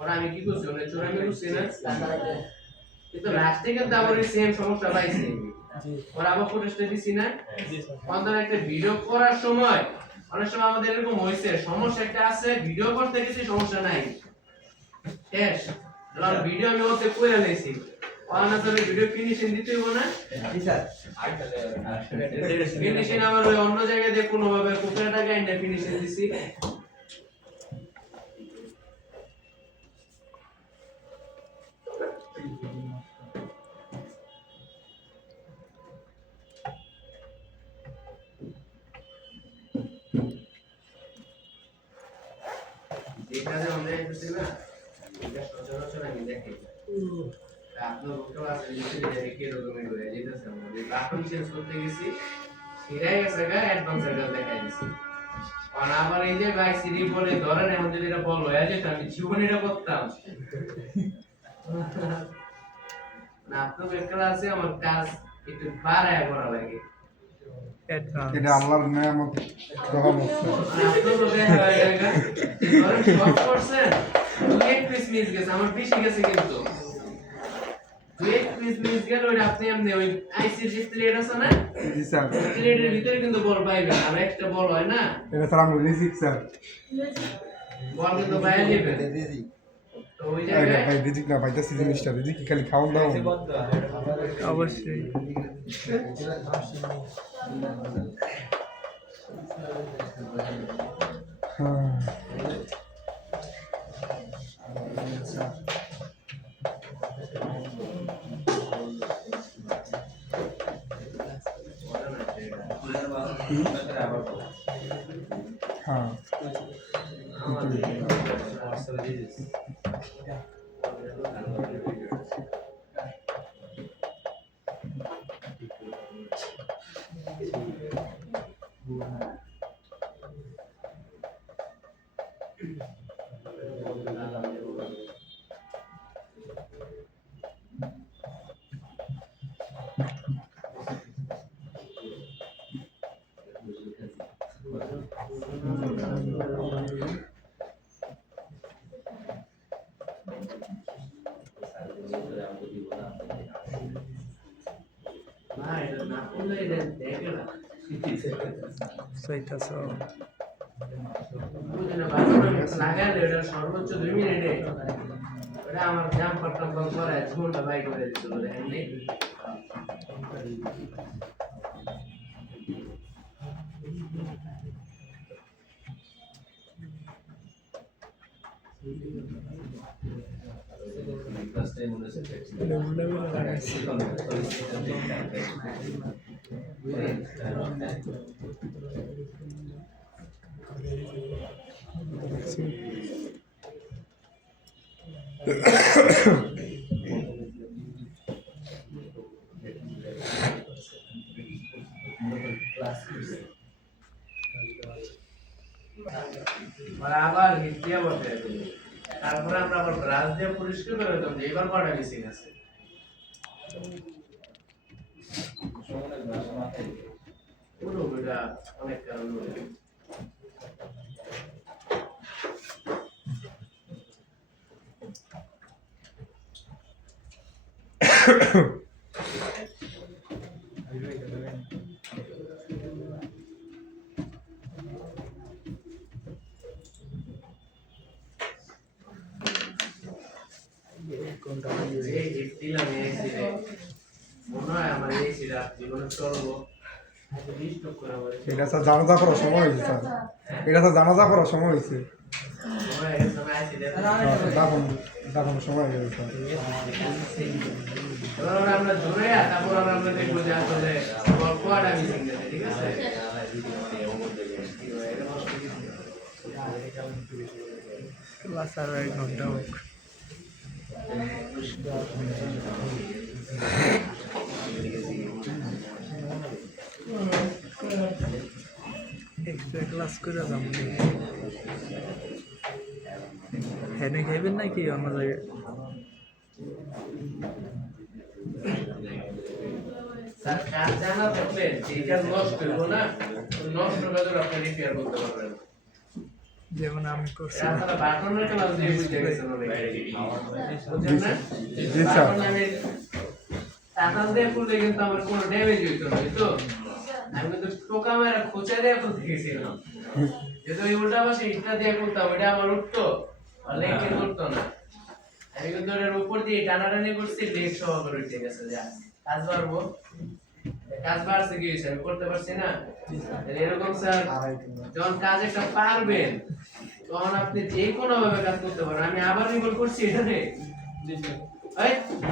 ওরা আমি কি করছি, ওরা চোরামি করছি না, কিন্তু লাস্টে কিন্তু আবার ওই সেম সমস্যা পাইছি। ওরা আবার ফুটেজটা দিছি না, আমাদের একটা ভিডিও করার সময় অনেক সময় আমাদের এরকম হয়েছে, সমস্যা একটা আছে, ভিডিও করতে গেছি সমস্যা নাই, শেষ। ভিডিও আমি ওতে করে নিয়েছি, অনাথরে ভিডিও ফিনিশিং দিতে হইব না, ফিনিশিং আমার ওই অন্য জায়গায় দিয়ে কোনো ভাবে কুকুরের টাকা এনে ফিনিশিং দিছি। যেখানে আমরা একটু না, এটা সচরাচর আমি দেখি আপনার লোকটা আছে যদি দেখে কি রকমের হয়ে যেতেছে, আমাদের বাটন চেঞ্জ করতে গেছি, সিরাই গেছে গা অ্যাডভান্স এর দেখাই দিছি। আর আবার এই যে ভাই সিরি বলে ধরেন এখন যদি এটা বল হয়ে যেত, আমি জীবন এটা করতাম না। আপনার একটা আছে আমার কাজ একটু বাড়ায় করা লাগে, এটা আল্লাহর নিয়ামত দেওয়া মুক্ত। আপনার লোকে হয়ে গেছে ধরেন সব করছেন, এক পিস মিস গেছে, আমার বেশি গেছে কিন্তু এক পিস মিস গেল, ওই আপনি এমনি ওই আইসির যে প্লেট আছে না, জি স্যার, প্লেটের ভিতরে কিন্তু বল পাইবেন, আর একটা বল হয় না, এটা স্যার আমরা রিজিক স্যার, বল কিন্তু বাইরে যাবে। তো ওই এটা জায়গায় ভাই রিজিক না পাইতেছি জিনিসটা, রিজিক কি খালি খাওয়ান দাও? অবশ্যই হ্যাঁ হ্যাঁ না, এটা না করলে এটা দেখে না, সইতাছ বুঝলেন না, বাথরুমে লাগালে এটা সর্বোচ্চ 2 মিনিটে ওটা আমার জাম পাট্টা বল করে ঝুলটা বাই করে দিছিল এমনি। আবার হিটিয়া বসে তারপরে আমরা আবার ব্রাশ দিয়ে পরিষ্কার করে দিতাম যে এবার কটা মিসিং আছে। পুরো এটা অনেক কারণ রয়েছে। এটা স্যার জানাজা করার সময় হয়েছে স্যার, এটা স্যার জানাজা করার সময় হয়েছে। দাফন সময় হয়ে গেছে এবার আমরা ধরে তারপর আমরা দেখবো যে আসলে কোয়াটা মিসিং গেছে, ঠিক আছে? ক্লাস আর 1 ঘন্টা হোক। এক্সট্রা ক্লাস করে যাবো হেনে খাইবেন নাকি অন্য জায়গায়? স্যার কাজ জানা থাকলে যেটা নষ্ট হইব না, ওই নষ্ট কাজ আপনি রিপেয়ার করতে পারবেন। যেমন আমি করছি। আপনারা বাটনের ক্লাস দিয়ে বুঝতে গেছেন অলরেডি, বুঝছেন না? জি স্যার। বাটন আমি টাকা দিয়ে করলে কিন্তু আমার কোনো ড্যামেজ হইতো না, তো আমি কিন্তু টোকা মেরা খোঁচা দিয়ে করতে গেছিলাম। যেহেতু ওই উল্টা পাশে ইটটা দিয়ে করতাম, ওইটা আমার উঠতো আর লেগে করতো না। আমি কিন্তু ওটার উপর দিয়ে টানাটানি করছি, লেগ সহ করে উঠে গেছে। যা কাজ বাড়বো, কাজ বাড়ছে কি হয়েছে, আমি করতে পারছি না। তাহলে এরকম স্যার যখন কাজ একটা পারবেন তখন আপনি যে কোনো ভাবে কাজ করতে পারেন। আমি আবার রিকল করছি এখানে,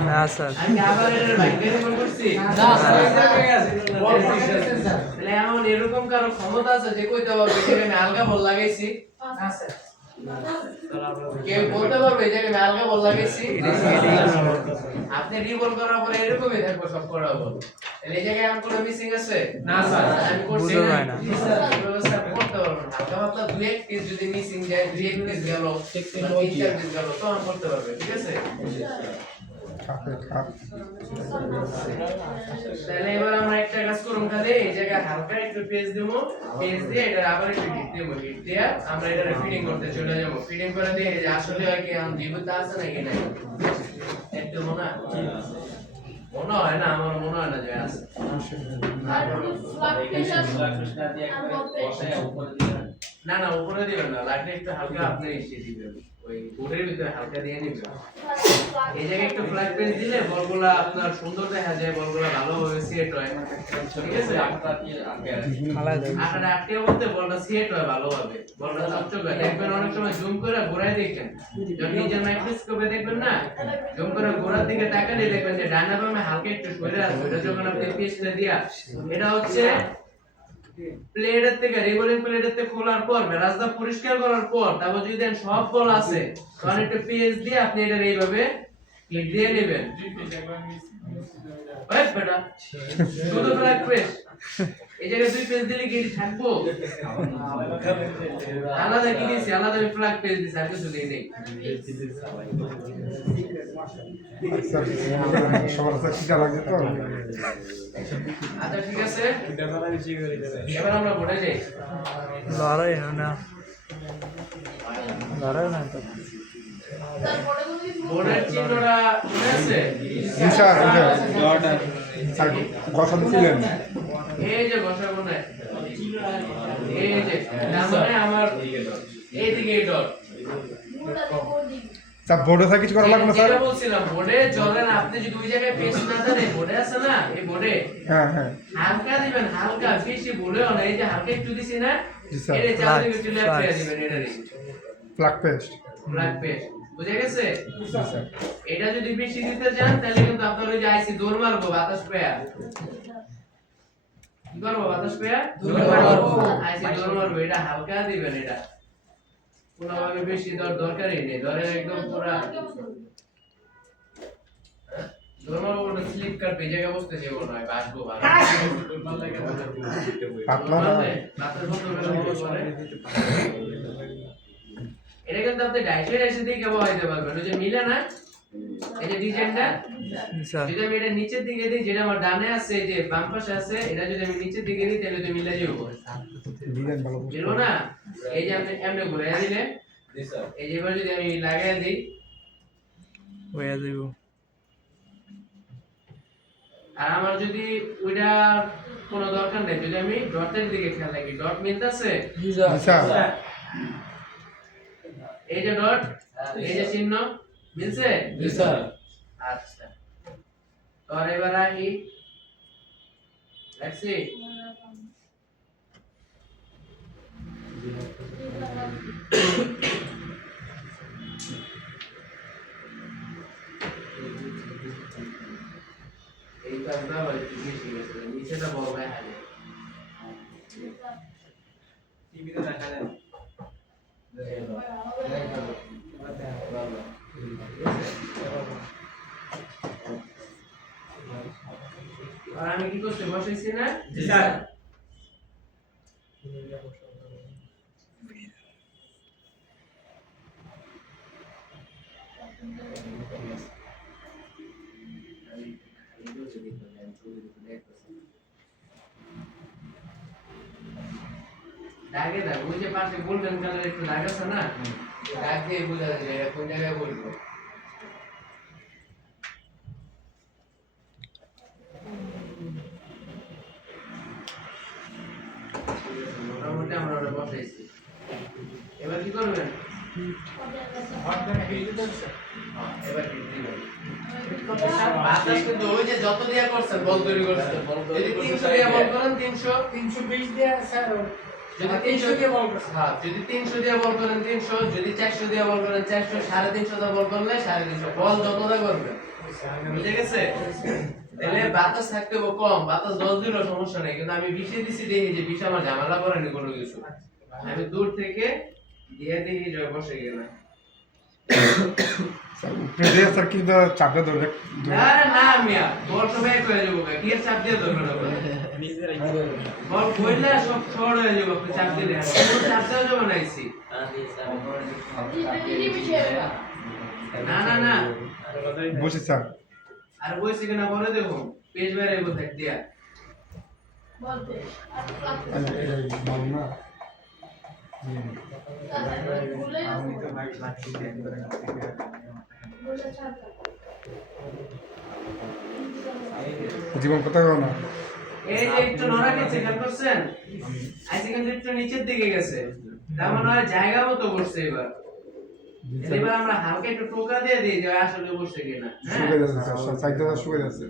না স্যার, আমি আবার এর বাইকে রিকল করছি না স্যার, এই জায়গায় আছে। তাহলে এমন এরকম কারো ক্ষমতা আছে যে কইতে পারবে যে আমি আলগা বল লাগাইছি? না স্যার। কেউ বলতে পারবে যে আমি আলগা বল লাগাইছি? আপনি রিবল করার পরে এরকমই থাকবে সব করা বল। তাহলে এই জায়গায় আমার কোনো মিসিং আছে? না স্যার। আমি করছি বুঝা যায় না। স্যার করতে পারবেন। হালকা পাতলা দুই এক পিস যদি মিসিং যায়, দুই এক পিস গেল, তিন চার পিস গেল, তো আমি করতে পারবে, ঠিক আছে? তাহলে এবার আমরা একটা কাজ করুন, খালি এই জায়গায় হালকা একটু পেজ দেবো, পেজ দিয়ে এটা আবার একটু হিট দেবো, হিট দিয়ে আমরা এটা ফিটিং করতে চলে যাবো। ফিটিং করে দিয়ে এই যে আসলে হয় কি আম জীবনটা আছে নাকি নাই একটু মনে হয় না, আমার মনে হয় না যে আছে। না না উপরে দিবেন না, লাগলে একটু হালকা আপনি এসে দিবেন, ওই বোর্ডের ভিতরে হালকা দিয়ে নিবেন। এই জায়গায় একটু ফ্ল্যাট পেজ দিলে বলগুলা আপনার সুন্দর দেখা যায়, বলগুলা ভালোভাবে সেট হয়, ঠিক আছে? আপনারা আটকে বলতে বলটা সেট হয় ভালোভাবে, বলটা চকচক হয়। দেখবেন অনেক সময় জুম করে ঘোরায় দেখেন, যখন নিজের মাইক্রোস্কোপে দেখবেন না, জুম করে ঘোরার দিকে তাকালে দেখবেন যে ডানা বামে হালকা একটু সরে আসবে। এটা যখন আপনি পেজটা দিয়া, এটা হচ্ছে প্লেটের থেকে রেগুলার প্লেটের থেকে খোলার পর রাস্তা পরিষ্কার করার পর তারপর যদি দেন সব বল আছে, তখন একটু পেজ দিয়ে আপনি এটা এইভাবে ক্লিক দিয়ে নেবেন। ওই বেটা শুধু ফ্ল্যাট পেজ, এই জায়গায় দুই পেজ দিলে কি থাকবো? আলাদা কি দিছি, আলাদা ফ্ল্যাট পেজ দিছি, আর কিছু দেই নেই। স্যার সবার সাথে কিটা লাগছে তো আচ্ছা ঠিক আছে, এবার আমরা বোর্ডে যাই। লড়াই না, লড়াই না তো। বোর্ডের চিহ্নটা মনে আছে? জি স্যার। স্যার কথা দিছিলেন এই যে ঘষা কোণে, এই যে তার মানে আমার এইদিকে এই ডট। স্যার বোর্ডে স্যার কিছু করা লাগবে না স্যার? যেটা বলছিলাম বোর্ডে চলেন, আপনি যদি ওই জায়গায় পেস্ট না দেন, বোর্ডে আছে না, এই বোর্ডে হ্যাঁ হ্যাঁ হালকা দিবেন, হালকা বেশি বলেও না, এই যে হালকা একটু দিছি না, জি স্যার। এটা চার দিকে একটু লেফট করে দিবেন, এটারই ফ্ল্যাগ পেস্ট ব্ল্যাক পেস্ট, বুঝে গেছে? জি স্যার। এটা যদি বেশি দিতে চান তাহলে কিন্তু আপনার ওই যে আইসি দৌড় মারবো বাতাস পেয়া, কি করবো বাতাস পেয়া দৌড় মারবো, আইসি দৌড় মারবো, এটা হালকা দিবেন। এটা পুরোভাবে বেশি দরকারই নেই, ধরেন একদম পুরা দৌড় মারবো, ওটা স্লিপ কাটবে, এই জায়গায় বসতে যাবো না, বাসবো ভালো পাতলা না বাতাস বন্ধ করে এটা কিন্তু আপনি ডাইসে ডাইসে দিয়ে কেবল হইতে পারবেন। ওই যে মিলে না, এই যে ডিজাইনটা, স্যার যদি আমি এটা নিচের দিকে দিই, যেটা আমার ডানে আছে, এই যে বাম পাশে আছে, এটা যদি আমি নিচের দিকে দিই তাহলে তো মিলে যাবে, ডিজাইন ভালো বুঝলো না? এই যে আপনি এমনি ঘুরাইয়া দিলে, এই যে এবার যদি আমি লাগাইয়া দিই, হয়ে যাইব। আর আমার যদি ওইটা কোনো দরকার নেই, যদি আমি ডটের দিকে খেয়াল রাখি, ডট মিলতেছে, জি স্যার। এই যে ডট, এই যে চিহ্ন মিলছে? জি স্যার। আচ্ছা, তো আর এবার আহি দেখছি এই কাজটা হয়তো বেশি গেছে নিচেটা বড় ভাই হালে টিভিতে দেখা যায় আর আমি কি করতে বসাইছি না জি স্যার দাগে দাগ ওই যে পাশে গোল্ডেন কালার একটু দাগ আছে না দাগ দিয়ে বোঝা যায় যে এটা কোন জায়গায় বলবো মোটামুটি আমরা ওটা বসাইছি এবার কি করবেন এবার কি দিবেন বাতাস কিন্তু ওই যে যত দিয়া করছেন বল তৈরি করছেন যদি 300 দিয়া বল করেন 320 দিয়ে স্যার যদি 300 দিয়ে বল করেন হ্যাঁ যদি 300 দিয়ে বল করেন 300 যদি 400 দিয়ে বল করেন 400 350 দিয়ে বল করলে 350 বল যতটা করবেন বুঝে গেছে তাহলে বাতাস থাকতে কম বাতাস 10 দিলেও সমস্যা নেই কিন্তু আমি 20 এ দিছি দেখি যে 20 আমার ঝামেলা করেনি কোনো কিছু আমি দূর থেকে দিয়ে দেখি যে বসে গেল প্রেজে স্যার কি চাপে ধরে না না মিয়া বল তো ব্যাক হয়ে যাবো কি এর চাপ দিয়ে ধরবে না বল কইলে সব ছড় হয়ে যাবে আপনি চাপ দিলে চাপ দেওয়া যাবে না ইসি না না না বসে স্যার আর বইছি কিনা বলে দেখো পেজ বের হইব থাক দিয়া ভালো না জীবন কোথায় গেল না এই যে একটু নড়া গেছে খেয়াল করছেন আইসি কিন্তু একটু নিচের দিকে গেছে তার মানে হয় জায়গা মতো বসছে এবার এবার আমরা হালকা একটু টোকা দিয়ে দিই যে আসলে বসছে কিনা শুকে যাচ্ছে স্যার সাইডটা শুকে যাচ্ছে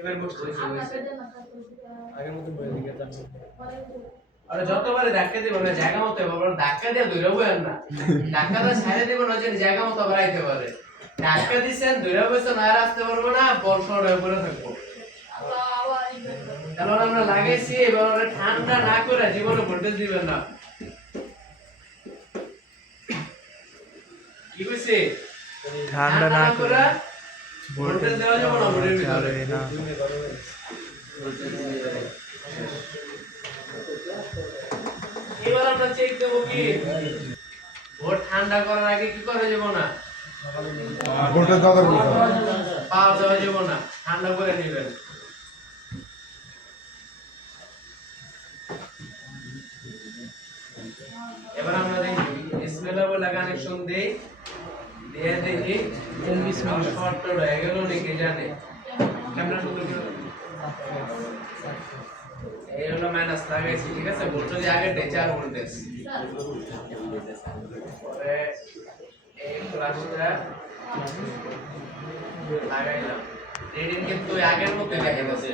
এবার বসছে হইছে আগের মতো বলে দিকে যান আরে যতবারে ধাক্কা দিব না জায়গা মতো এবার ধাক্কা দিয়ে ধরে বইেন না ধাক্কাটা ছাড়ে দিব না যে জায়গা মতো আবার আইতে পারে ধাক্কা দিছেন ধরে বইছেন আর আসতে পারবো না বল শর্ট হয়ে পড়ে থাকবো কারণ আমরা লাগাইছি এবার ঠান্ডা না করে জীবনে ভোল্টেজ দিবেন না কি কইছে ঠান্ডা না করে ভোল্টেজ দেওয়া যাবে না ভোল্টেজ যাবে না এবার আমরা চেক দেব কি ভোট ঠান্ডা করার আগে কি করা যাব না ভোল্টেজ দাদা বলতে পাওয়া দেওয়া যাব না ঠান্ডা করে নেবেন এবার আমরা দেখি বিসমিল্লাহ বলে কানেকশন দেই দিয়ে দেখি শর্ট হয়ে গেল নাকি জানে ক্যামেরা শুরু করো এই হলো মাইনাস লাগাইছি ঠিক আছে ভোল্টেজ আগে 4 ভোল্টেজ পরে এই ফ্ল্যাশটা লাগাইলাম রিডিং কিন্তু আগের মতো দেখা যাচ্ছে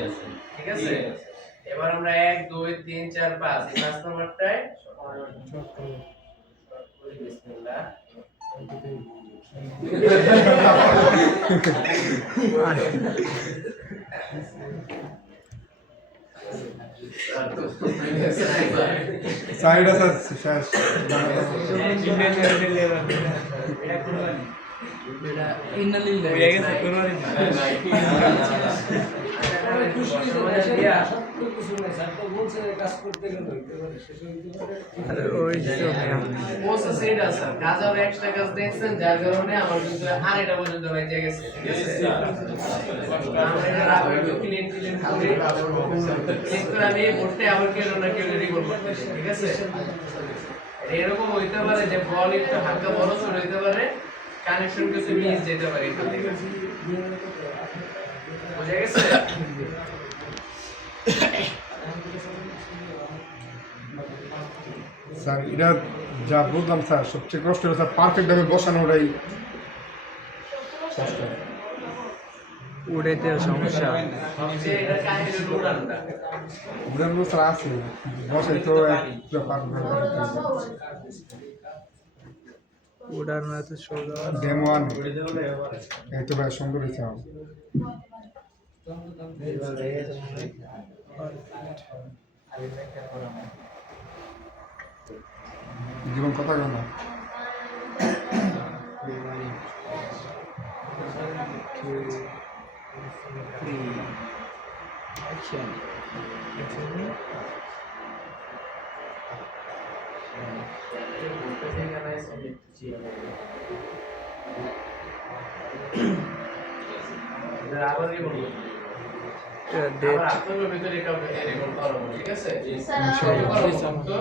ঠিক আছে এবার আমরা 1 2 3 4 5 এই 5 নম্বরটায় বিসমিল্লাহ সাইড আছে শেষ কাজের এক্সট্রা কাজ দেখছেন যার কারণে আমার কিন্তু আর এটা পর্যন্ত বাইরে গেছে ঠিক আছে আমরা এটা আবার একটু ক্লিন করি চেক করে আমি বোর্ডে আবার কেন না কেউ রেডি করব ঠিক আছে এরকম হইতে পারে যে বল একটু হালকা বড় ছোট হইতে পারে কানেকশন কিছু মিস যেতে পারে এখান থেকে বুঝা গেছে স্যার এটা যা বুঝলাম স্যার সবচেয়ে কষ্ট হলো স্যার পারফেক্ট ভাবে বসানোটাই কষ্ট উড়েতেও সমস্যা সবচেয়ে এটা কাহিনী উড়ানটা উড়ান স্যার আছে বসাই তো এক ব্যাপার ওটার মধ্যে শো দেওয়া আছে। ডেমো ওয়ান এই তো ভাই সুন্দর হয়েছে আমার। জীবন কথা কেন ডেট আপনার ভিতরে কাউকে রেকর্ড করাবো, ঠিক আছে? ইনশাআল্লাহ। করবো, তো